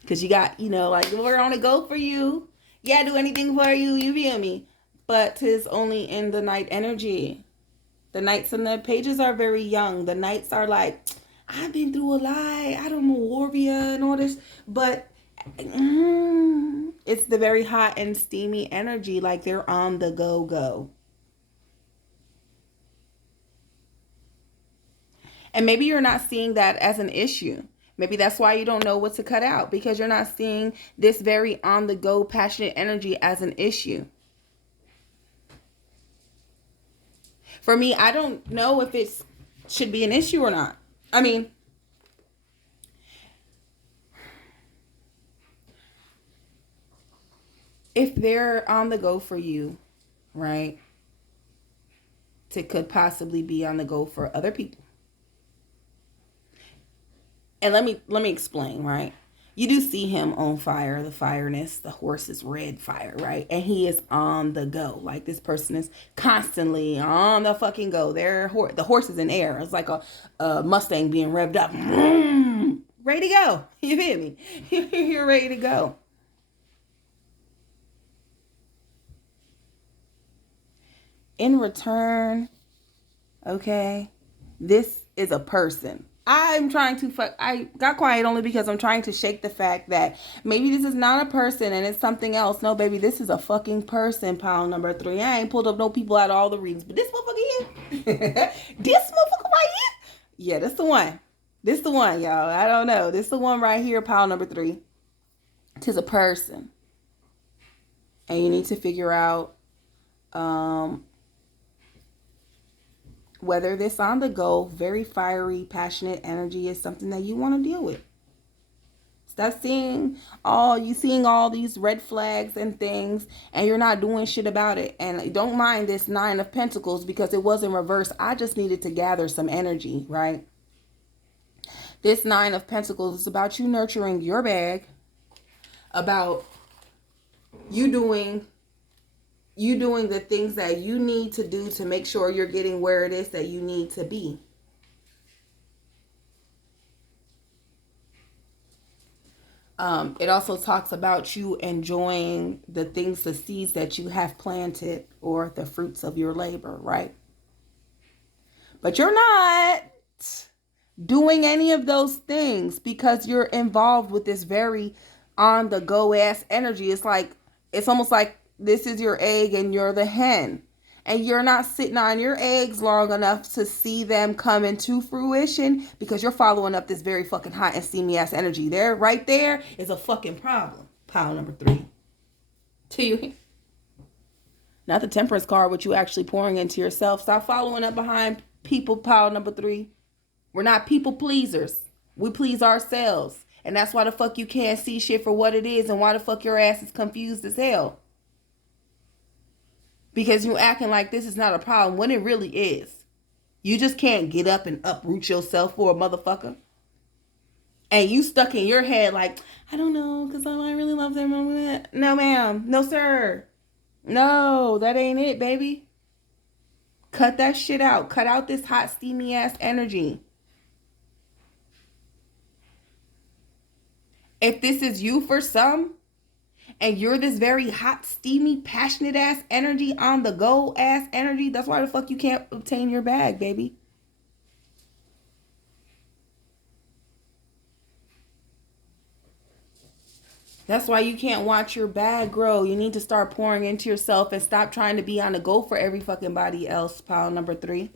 Because you got, like, we're on a go for you. Yeah, do anything for you. You feel me? But 'tis only in the Knight energy. The Knights and the Pages are very young. The Knights are like, I've been through a lot. I don't know, warrior and all this. But it's the very hot and steamy energy. Like they're on the go. And maybe you're not seeing that as an issue. Maybe that's why you don't know what to cut out, because you're not seeing this very on-the-go, passionate energy as an issue. For me, I don't know if it should be an issue or not. I mean, if they're on the go for you, right, it could possibly be on the go for other people. And let me explain, right? You do see him on fire, the fireness, the horse is red fire, right? And he is on the go. Like this person is constantly on the fucking go. The horse is in air. It's like a Mustang being revved up. Ready to go. You feel me? You're ready to go. In return, okay, this is a person. I got quiet only because I'm trying to shake the fact that maybe this is not a person and it's something else. No, baby, this is a fucking person, pile number 3. I ain't pulled up no people out of all the readings, but this motherfucker here, this motherfucker right here, yeah, this the one. This the one, y'all. I don't know. This the one right here, pile number 3. 'Tis a person. And you need to figure out whether this on the go, very fiery, passionate energy is something that you want to deal with. Stop seeing all these red flags and things, and you're not doing shit about it. And don't mind this 9 of Pentacles because it was in reverse. I just needed to gather some energy, right? This 9 of Pentacles is about you nurturing your bag, about you doing the things that you need to do to make sure you're getting where it is that you need to be. It also talks about you enjoying the things, the seeds that you have planted or the fruits of your labor, right? But you're not doing any of those things because you're involved with this very on the go ass energy. It's almost like this is your egg and you're the hen. And you're not sitting on your eggs long enough to see them come into fruition because you're following up this very fucking hot and steamy ass energy. There, right there is a fucking problem. Pile number 3. To you. Not the temperance card, what you actually pouring into yourself. Stop following up behind people. Pile number 3. We're not people pleasers. We please ourselves. And that's why the fuck you can't see shit for what it is and why the fuck your ass is confused as hell. Because you acting like this is not a problem when it really is. You just can't get up and uproot yourself for a motherfucker. And you stuck in your head like, I don't know, because I really love them. No, ma'am. No, sir. No, that ain't it, baby. Cut that shit out. Cut out this hot, steamy ass energy. If this is you for some, and you're this very hot, steamy, passionate ass energy, on the go ass energy, that's why the fuck you can't obtain your bag, baby. That's why you can't watch your bag grow. You need to start pouring into yourself and stop trying to be on the go for every fucking body else. Pile number 3.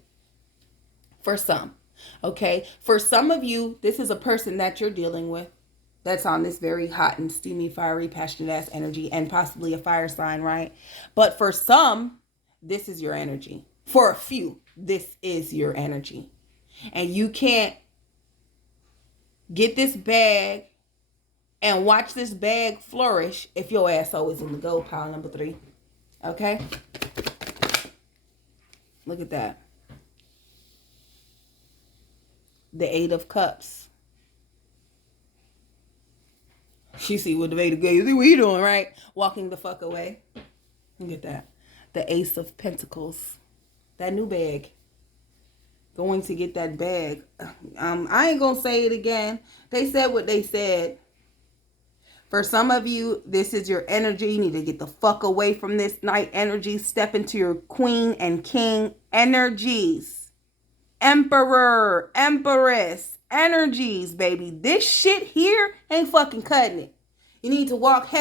For some. Okay? For some of you, this is a person that you're dealing with that's on this very hot and steamy, fiery, passionate ass energy, and possibly a fire sign, right? But for some, this is your energy. For a few, this is your energy. And you can't get this bag and watch this bag flourish if your ass always in the go. Pile number 3. Okay? Look at that. The 8 of Cups. You see what the Eight of Cups, you see what you doing, right? Walking the fuck away. Look at that. The Ace of Pentacles. That new bag. Going to get that bag. I ain't gonna say it again. They said what they said. For some of you, this is your energy. You need to get the fuck away from this night energy. Step into your queen and king energies. Emperor, empress energies, baby. This shit here ain't fucking cutting it. You need to walk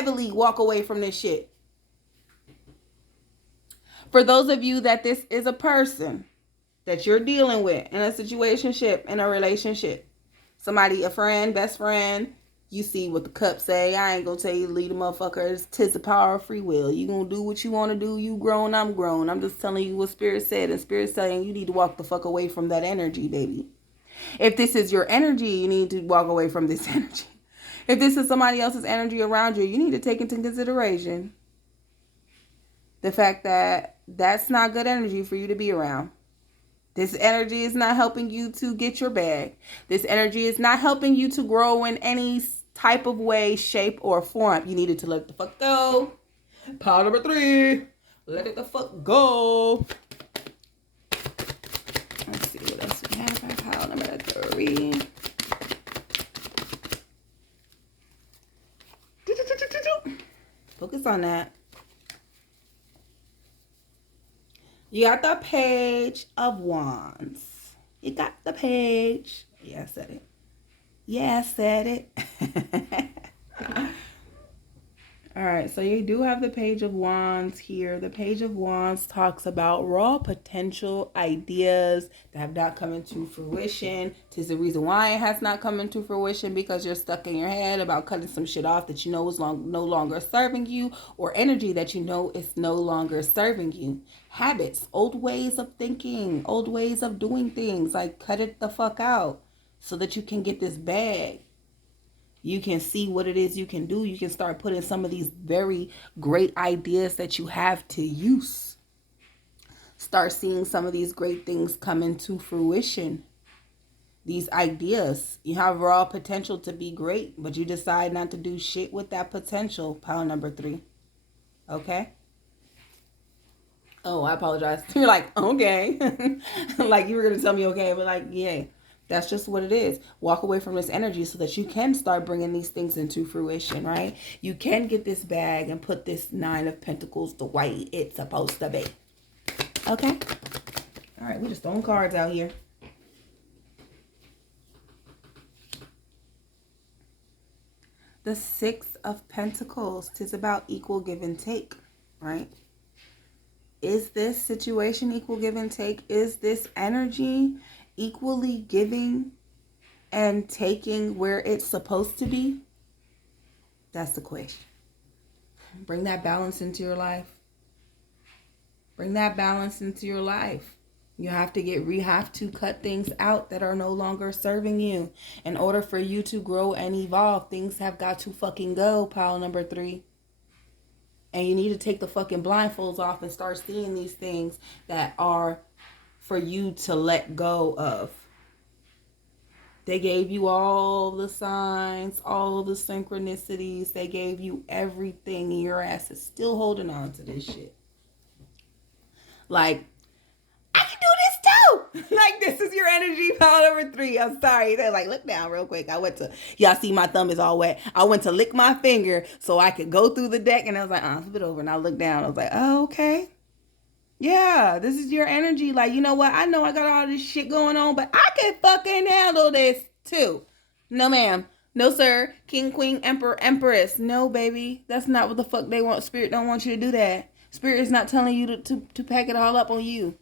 away from this shit. For those of you that this is a person that you're dealing with in a situationship, in a relationship, somebody, a friend, best friend, you see what the cups say. I ain't gonna tell you to leave the motherfuckers. 'Tis the power of free will. You gonna do what you want to do. You grown, I'm grown. I'm just telling you what Spirit said. And Spirit saying you need to walk the fuck away from that energy, baby. If this is your energy, you need to walk away from this energy. If this is somebody else's energy around you, you need to take into consideration the fact that that's not good energy for you to be around. This energy is not helping you to get your bag. This energy is not helping you to grow in any type of way, shape, or form. You needed to let the fuck go. Pile number 3. Let it the fuck go. Let's see what else we have on pile number 3. Focus on that. You got the Page of Wands. You got the page. Yeah, I said it. Yeah, I said it. All right, so you do have the Page of Wands here. The Page of Wands talks about raw potential ideas that have not come into fruition. Tis the reason why it has not come into fruition, because you're stuck in your head about cutting some shit off that you know is no longer serving you, or energy that you know is no longer serving you. Habits, old ways of thinking, old ways of doing things, like cut it the fuck out so that you can get this bag. You can see what it is you can do. You can start putting some of these very great ideas that you have to use. Start seeing some of these great things come into fruition. These ideas, you have raw potential to be great, but you decide not to do shit with that potential. Pile number 3. Okay? Oh, I apologize. You're like, okay. Like you were going to tell me okay, but like, yeah. That's just what it is. Walk away from this energy so that you can start bringing these things into fruition, right? You can get this bag and put this 9 of Pentacles the way it's supposed to be. Okay? All right, we're just throwing cards out here. The 6 of Pentacles. It's about equal give and take, right? Is this situation equal give and take? Is this energy equally giving and taking where it's supposed to be? That's the question. Bring that balance into your life. Bring that balance into your life. You have to cut things out that are no longer serving you. In order for you to grow and evolve, things have got to fucking go, pile number 3. And you need to take the fucking blindfolds off and start seeing these things that are for you to let go of. They gave you all the signs, all the synchronicities. They gave you everything, and your ass is still holding on to this shit. Like, I can do this too. Like, this is your energy, pile number 3. I'm sorry. They're like, look down real quick. Y'all see my thumb is all wet. I went to lick my finger so I could go through the deck. And I was like, flip it over. And I looked down. I was like, oh, okay. Yeah, this is your energy. Like, you know what? I know I got all this shit going on, but I can fucking handle this too. No, ma'am. No, sir. King, queen, emperor, empress. No, baby. That's not what the fuck they want. Spirit don't want you to do that. Spirit is not telling you to pack it all up on you.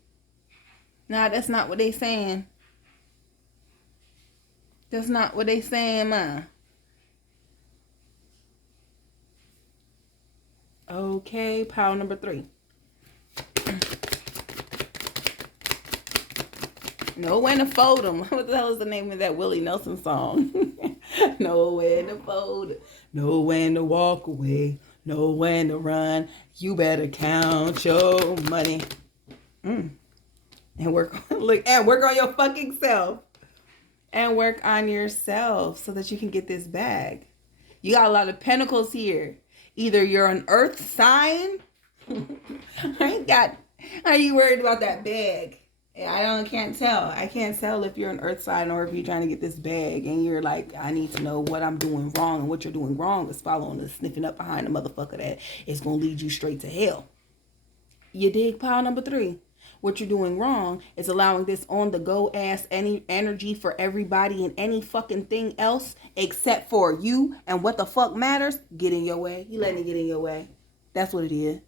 Nah, that's not what they saying. That's not what they saying, ma. Okay, pile number 3. Know when to fold them. What the hell is the name of that Willie Nelson song? Know when to fold. Know when to walk away. Know when to run. You better count your money. And work on your fucking self. And work on yourself so that you can get this bag. You got a lot of pentacles here. Either you're an earth sign. Are you worried about that bag? I can't tell. I can't tell if you're an earth sign or if you're trying to get this bag and you're like, I need to know what I'm doing wrong, and what you're doing wrong is following the sniffing up behind the motherfucker that is going to lead you straight to hell. You dig, pile number 3? What you're doing wrong is allowing this on the go ass energy for everybody and any fucking thing else except for you and what the fuck matters get in your way. You letting it get in your way. That's what it is.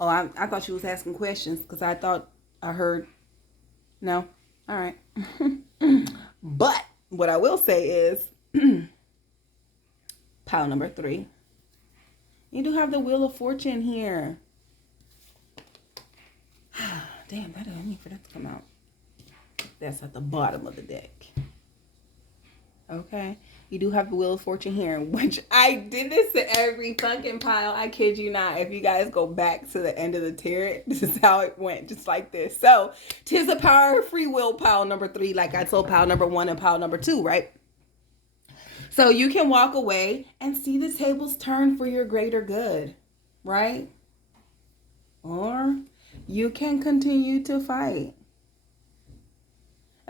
Oh, I thought you was asking questions because I thought I heard. No? All right. But what I will say is, pile number 3. You do have the Wheel of Fortune here. Damn, I don't need for that to come out. That's at the bottom of the deck. Okay. You do have the Wheel of Fortune here, which I did this to every fucking pile. I kid you not. If you guys go back to the end of the tarot, this is how it went, just like this. So, 'tis the power of free will, pile number 3, like I told pile number 1 and pile number 2, right? So, you can walk away and see the tables turn for your greater good, right? Or you can continue to fight.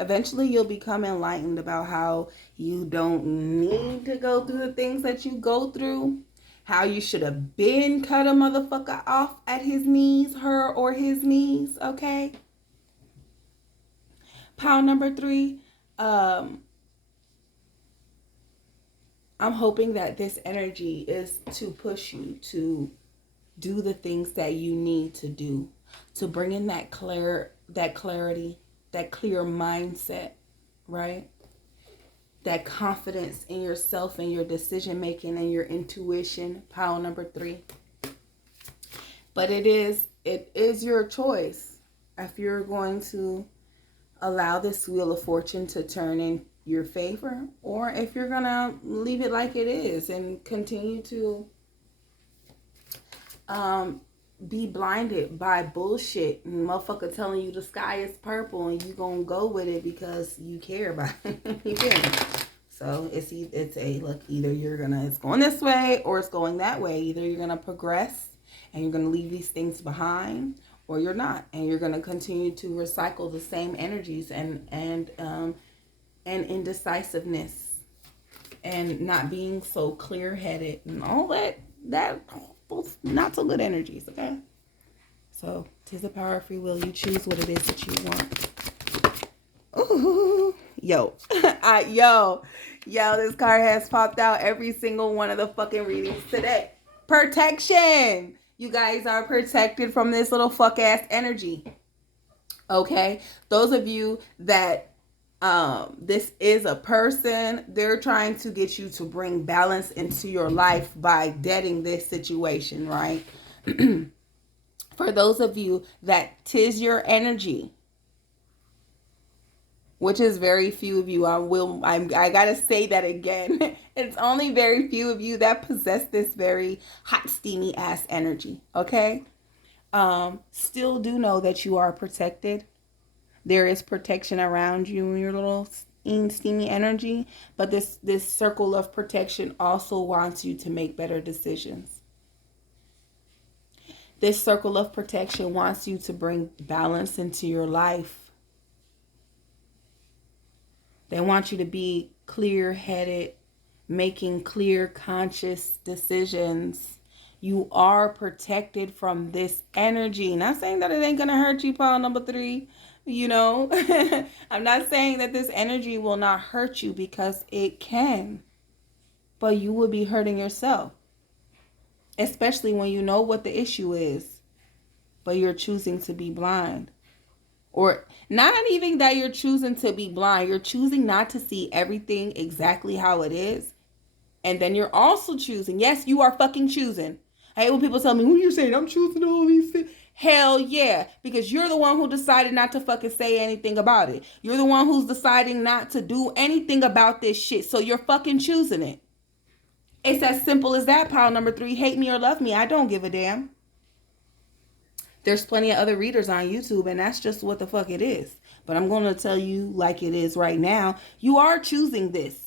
Eventually, you'll become enlightened about how you don't need to go through the things that you go through. How you should have been cut a motherfucker off at his knees, her or his knees, okay? Pile number 3, I'm hoping that this energy is to push you to do the things that you need to do, to bring in that clarity, that clear mindset, right? That confidence in yourself and your decision making and your intuition, pile number 3. But it is your choice if you're going to allow this Wheel of Fortune to turn in your favor, or if you're gonna leave it like it is and continue to be blinded by bullshit and motherfucker telling you the sky is purple and you gonna go with it because you care about it. You feel me? So it's either it's going this way or it's going that way. Either you're gonna progress and you're gonna leave these things behind, or you're not, and you're gonna continue to recycle the same energies and indecisiveness and not being so clear-headed and all that both not so good energies, okay? So, 'tis the power of free will. You choose what it is that you want. Ooh, yo, this card has popped out every single one of the fucking readings today. Protection. You guys are protected from this little fuck ass energy. Okay? Those of you that this is a person, they're trying to get you to bring balance into your life by deading this situation, right? For those of you that 'tis your energy, which is very few of you. I gotta say that again. It's only very few of you that possess this very hot, steamy ass energy. Okay. Still do know that you are protected. There is protection around you and your little steamy energy, but this circle of protection also wants you to make better decisions. This circle of protection wants you to bring balance into your life. They want you to be clear-headed, making clear, conscious decisions. You are protected from this energy. Not saying that it ain't going to hurt you, pile number 3. You know, I'm not saying that this energy will not hurt you, because it can. But you will be hurting yourself. Especially when you know what the issue is, but you're choosing to be blind. Or not even that you're choosing to be blind. You're choosing not to see everything exactly how it is. And then you're also choosing. Yes, you are fucking choosing. I hate when people tell me, "Who you saying? I'm choosing all these things." Hell yeah. Because you're the one who decided not to fucking say anything about it. You're the one who's deciding not to do anything about this shit. So you're fucking choosing it. It's as simple as that, pile number 3. Hate me or love me. I don't give a damn. There's plenty of other readers on YouTube, and that's just what the fuck it is. But I'm going to tell you like it is right now. You are choosing this.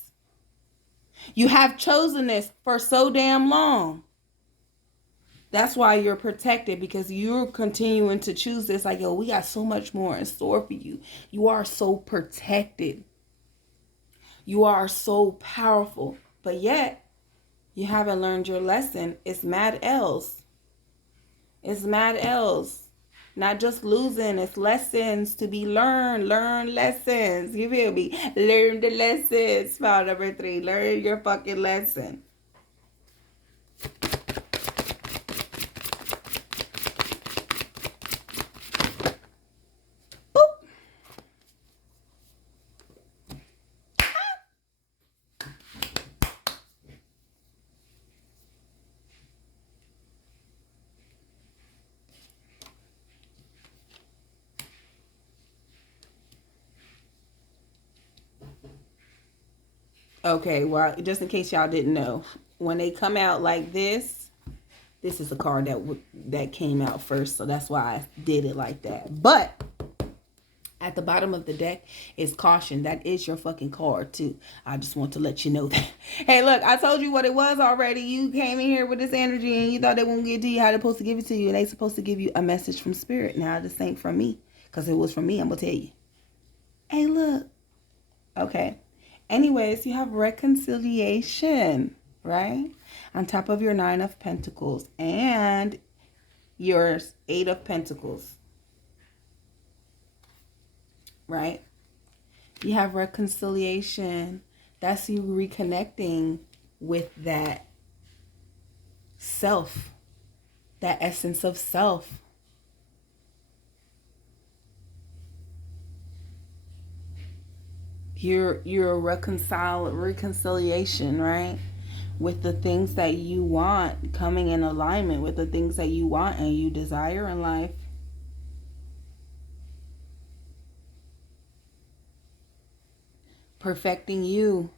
You have chosen this for so damn long. That's why you're protected, because you're continuing to choose this. Like, yo, we got so much more in store for you. You are so protected. You are so powerful. But yet, you haven't learned your lesson. It's mad else. It's mad else. Not just losing. It's lessons to be learned. Learn lessons. You feel me? Learn the lessons. File number 3. Learn your fucking lesson. Okay, well, just in case y'all didn't know, when they come out like this is a card that came out first, so that's why I did it like that. But at the bottom of the deck is caution. That is your fucking card too. I just want to let you know that. Hey, look, I told you what it was already. You came in here with this energy and you thought they won't give it to you how they're supposed to give it to you, and they supposed to give you a message from spirit. Now this ain't from me, because it was from me. I'm gonna tell you. Hey, look. Okay. Anyways, you have reconciliation, right? On top of your 9 of Pentacles and your 8 of Pentacles, right? You have reconciliation. That's you reconnecting with that self, that essence of self. You're reconciliation, right? With the things that you want, coming in alignment with the things that you want and you desire in life. Perfecting you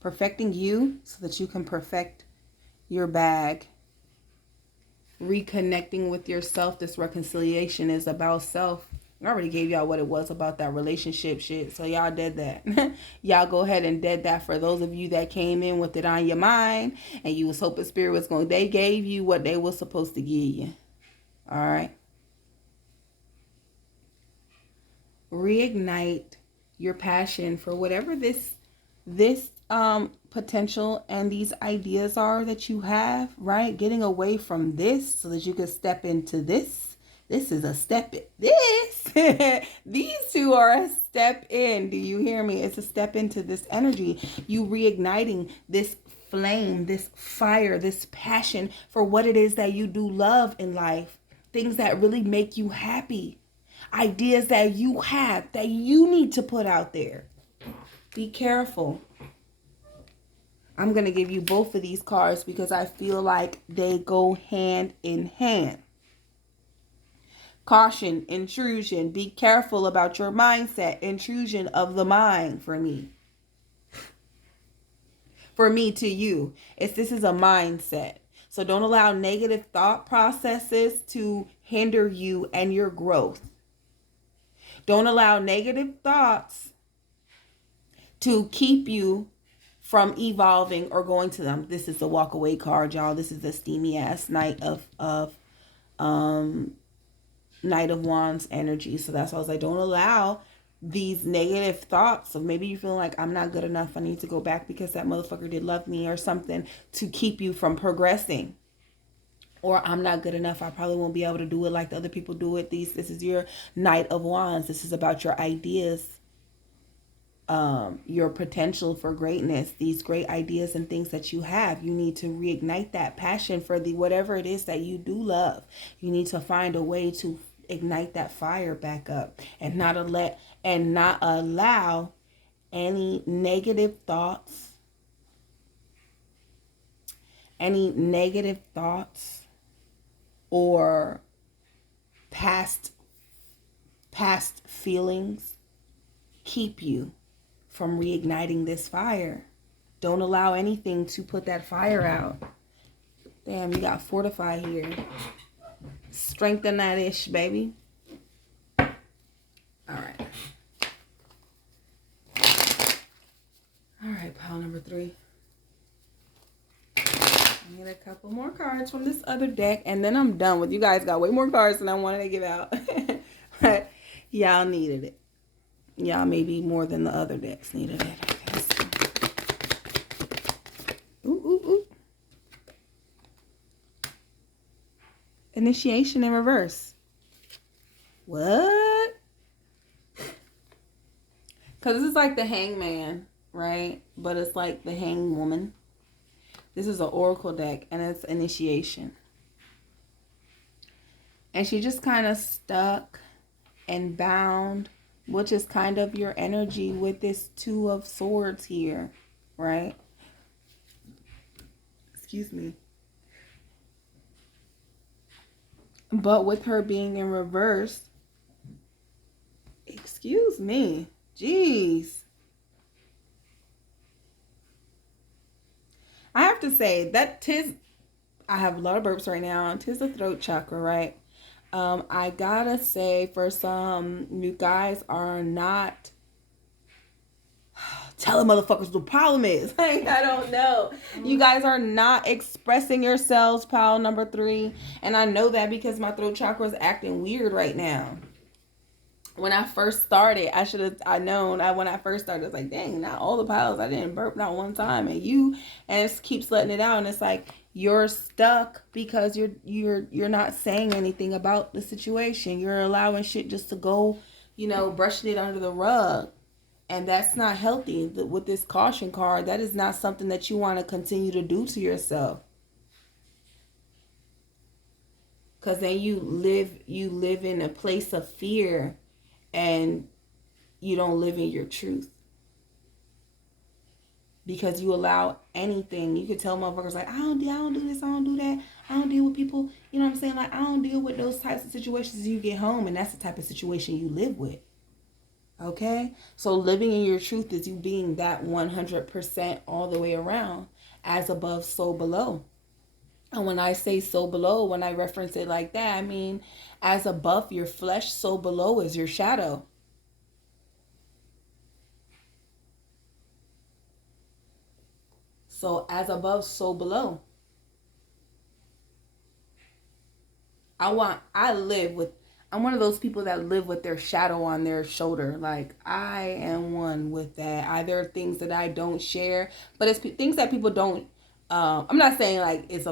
so that you can perfect your bag. Reconnecting with yourself. This reconciliation is about self. I already gave y'all what it was about that relationship shit, so y'all did that. Y'all go ahead and did that. For those of you that came in with it on your mind and you was hoping spirit was going, they gave you what they were supposed to give you. All right. Reignite your passion for whatever this potential and these ideas are that you have, right? Getting away from this so that you can step into this. This is a step in. These two are a step in. Do you hear me? It's a step into this energy. You reigniting this flame, this fire, this passion for what it is that you do love in life. Things that really make you happy. Ideas that you have that you need to put out there. Be careful. I'm going to give you both of these cards because I feel like they go hand in hand. Caution, intrusion. Be careful about your mindset. Intrusion of the mind for me. For me to you. This is a mindset. So don't allow negative thought processes to hinder you and your growth. Don't allow negative thoughts to keep you from evolving or going to them. This is the walk away card, y'all. This is the steamy ass Knight of Wands energy. So that's why I was like, don't allow these negative thoughts of maybe you feeling like I'm not good enough, I need to go back because that motherfucker did love me or something, to keep you from progressing. Or I'm not good enough, I probably won't be able to do it like the other people do it. This is your Knight of Wands. This is about your ideas, your potential for greatness, these great ideas and things that you have. You need to reignite that passion for the whatever it is that you do love. You need to find a way to ignite that fire back up and not allow any negative thoughts or past feelings keep you from reigniting this fire. Don't allow anything to put that fire out. Damn, you got fortify here. Strengthen that ish, baby. All right. All right, pile number 3. I need a couple more cards from this other deck, and then I'm done with you guys. Got way more cards than I wanted to give out. But y'all needed it. Y'all maybe more than the other decks needed it, I guess. Ooh. Initiation in reverse. What? Because this is like the Hangman, right? But it's like the Hanged Woman. This is an oracle deck, and it's initiation. And she just kind of stuck and bound, which is kind of your energy with this Two of Swords here, right? Excuse me. But with her being in reverse, excuse me, jeez. I have to say that I have a lot of burps right now. Tis the throat chakra, right? I gotta say, for some, you guys are not telling motherfuckers what the problem is. Like, I don't know. You guys are not expressing yourselves, pile number 3. And I know that because my throat chakra is acting weird right now. When I first started, when I first started, it's like, dang, not all the piles, I didn't burp not one time. And it keeps letting it out. And it's like, you're stuck because you're not saying anything about the situation. You're allowing shit just to go, brushing it under the rug. And that's not healthy. With this caution card, that is not something that you want to continue to do to yourself. Because then you live in a place of fear and you don't live in your truth. Because you allow anything. You could tell motherfuckers like, I don't do this, I don't do that. I don't deal with people, you know what I'm saying? Like, I don't deal with those types of situations. You get home and that's the type of situation you live with. Okay? So living in your truth is you being that 100% all the way around. As above, so below. And when I say so below, when I reference it like that, I mean, as above your flesh, so below is your shadow. So as above, so below. I'm one of those people that live with their shadow on their shoulder. Like, I am one with that. There are things that I don't share, but it's things that people don't. I'm not saying like it's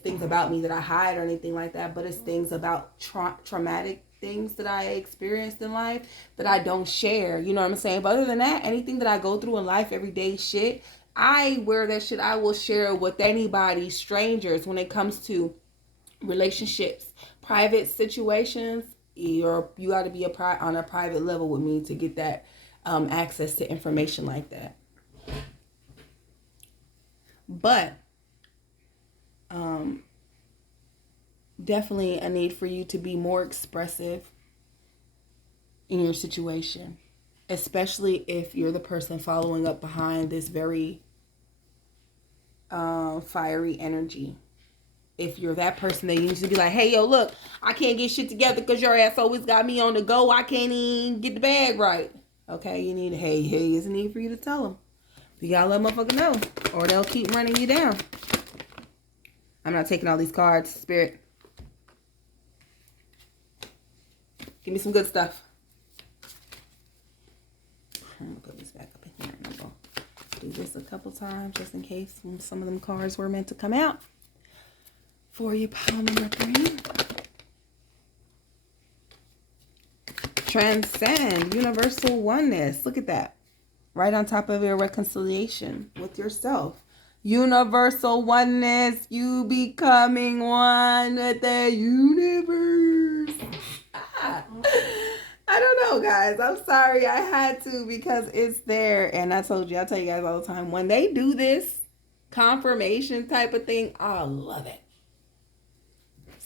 things about me that I hide or anything like that, but it's things about traumatic things that I experienced in life that I don't share. You know what I'm saying? But other than that, anything that I go through in life, everyday shit, I wear that shit. I will share it with anybody, strangers, when it comes to relationships, private situations. You got to be on a private level with me to get that access to information like that. But definitely a need for you to be more expressive in your situation, especially if you're the person following up behind this very fiery energy. If you're that person that you need to be like, hey, yo, look, I can't get shit together because your ass always got me on the go. I can't even get the bag right. Okay, you need, hey, it's a need for you to tell them. You gotta let motherfucker know, or they'll keep running you down. I'm not taking all these cards, Spirit. Give me some good stuff. I'm gonna put this back up in here, and I'm gonna do this a couple times just in case some of them cards were meant to come out for you. Pile number 3. Transcend, universal oneness. Look at that. Right on top of your reconciliation with yourself. Universal oneness, you becoming one with the universe. I don't know, guys. I'm sorry. I had to because it's there. And I told you, I tell you guys all the time, when they do this confirmation type of thing, I love it.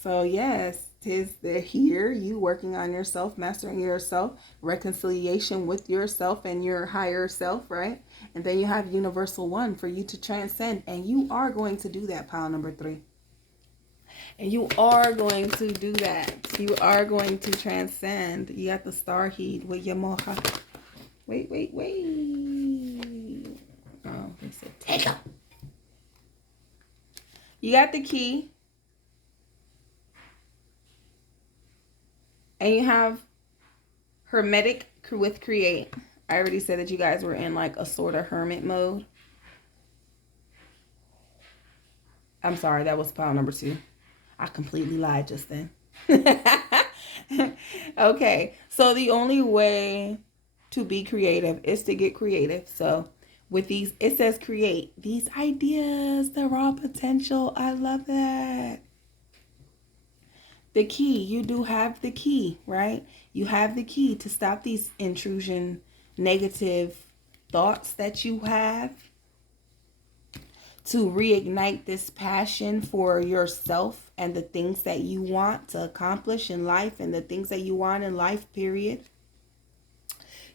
So yes, they're here. You working on yourself, mastering yourself, reconciliation with yourself and your higher self, right? And then you have universal one for you to transcend. And you are going to do that, pile number 3. And you are going to do that. You are going to transcend. You got the star heat with your mocha. Wait. Oh, they said take them. You got the key. And you have hermetic with create. I already said that you guys were in like a sort of hermit mode. I'm sorry, that was pile number 2. I completely lied just then. Okay, so the only way to be creative is to get creative. So with these, it says create. These ideas, the raw potential. I love that. The key, you do have the key, right? You have the key to stop these intrusion, negative thoughts that you have, to reignite this passion for yourself and the things that you want to accomplish in life and the things that you want in life, period.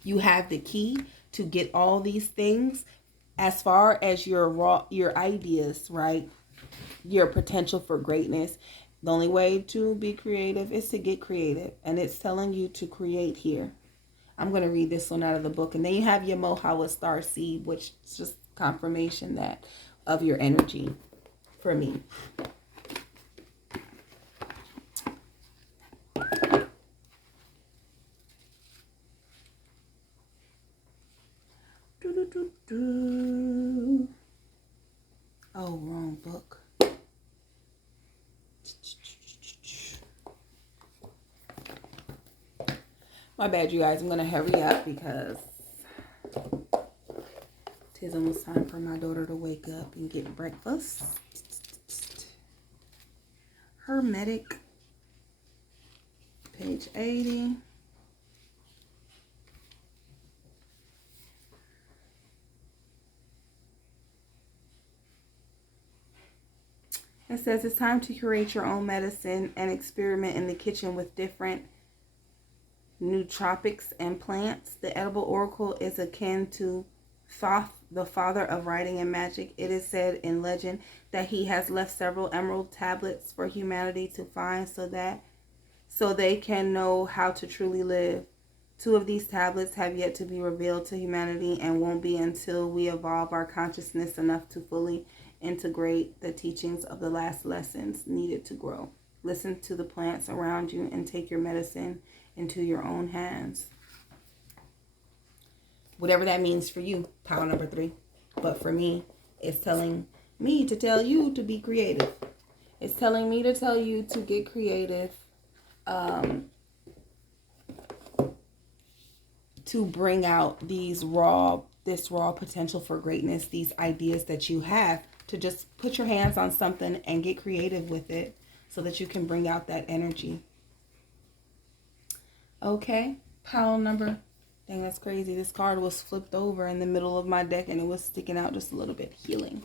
You have the key to get all these things as far as your ideas, right? Your potential for greatness. The only way to be creative is to get creative. And it's telling you to create here. I'm going to read this one out of the book. And then you have your Mohawa Star Seed, which is just confirmation that of your energy for me. Oh, wrong book. My bad, you guys. I'm going to hurry up because it's almost time for my daughter to wake up and get breakfast. Hermetic, page 80. It says it's time to create your own medicine and experiment in the kitchen with different nootropics and plants. The edible oracle is akin to Thoth, the father of writing and magic. It is said in legend that he has left several emerald tablets for humanity to find so they can know how to truly live. 2 of these tablets have yet to be revealed to humanity and won't be until we evolve our consciousness enough to fully integrate the teachings of the last lessons needed to grow. Listen to the plants around you and take your medicine into your own hands. Whatever that means for you, pile number 3. But for me, it's telling me to tell you to be creative. It's telling me to tell you to get creative, to bring out these raw this raw potential for greatness, these ideas that you have, to just put your hands on something and get creative with it so that you can bring out that energy. Okay, pile number, dang, that's crazy. This card was flipped over in the middle of my deck and it was sticking out just a little bit. Healing.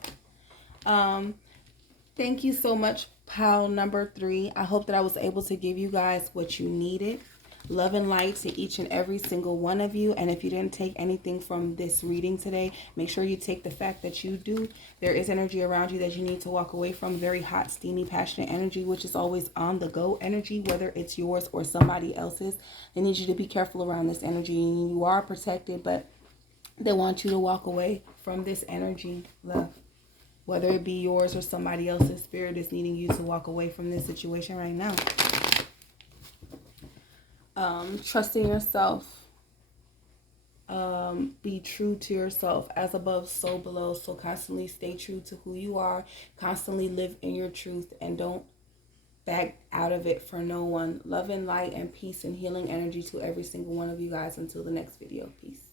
Thank you so much, pile number 3. I hope that I was able to give you guys what you needed. Love and light to each and every single one of you. And if you didn't take anything from this reading today, make sure you take the fact that you do. There is energy around you that you need to walk away from. Very hot, steamy, passionate energy, which is always on the go energy, whether it's yours or somebody else's. They need you to be careful around this energy. You are protected, but they want you to walk away from this energy, love. Whether it be yours or somebody else's, spirit is needing you to walk away from this situation right now. Trusting yourself. Be true to yourself. As above, so below. So constantly stay true to who you are. Constantly live in your truth and don't back out of it for no one. Love and light and peace and healing energy to every single one of you guys. Until the next video. Peace.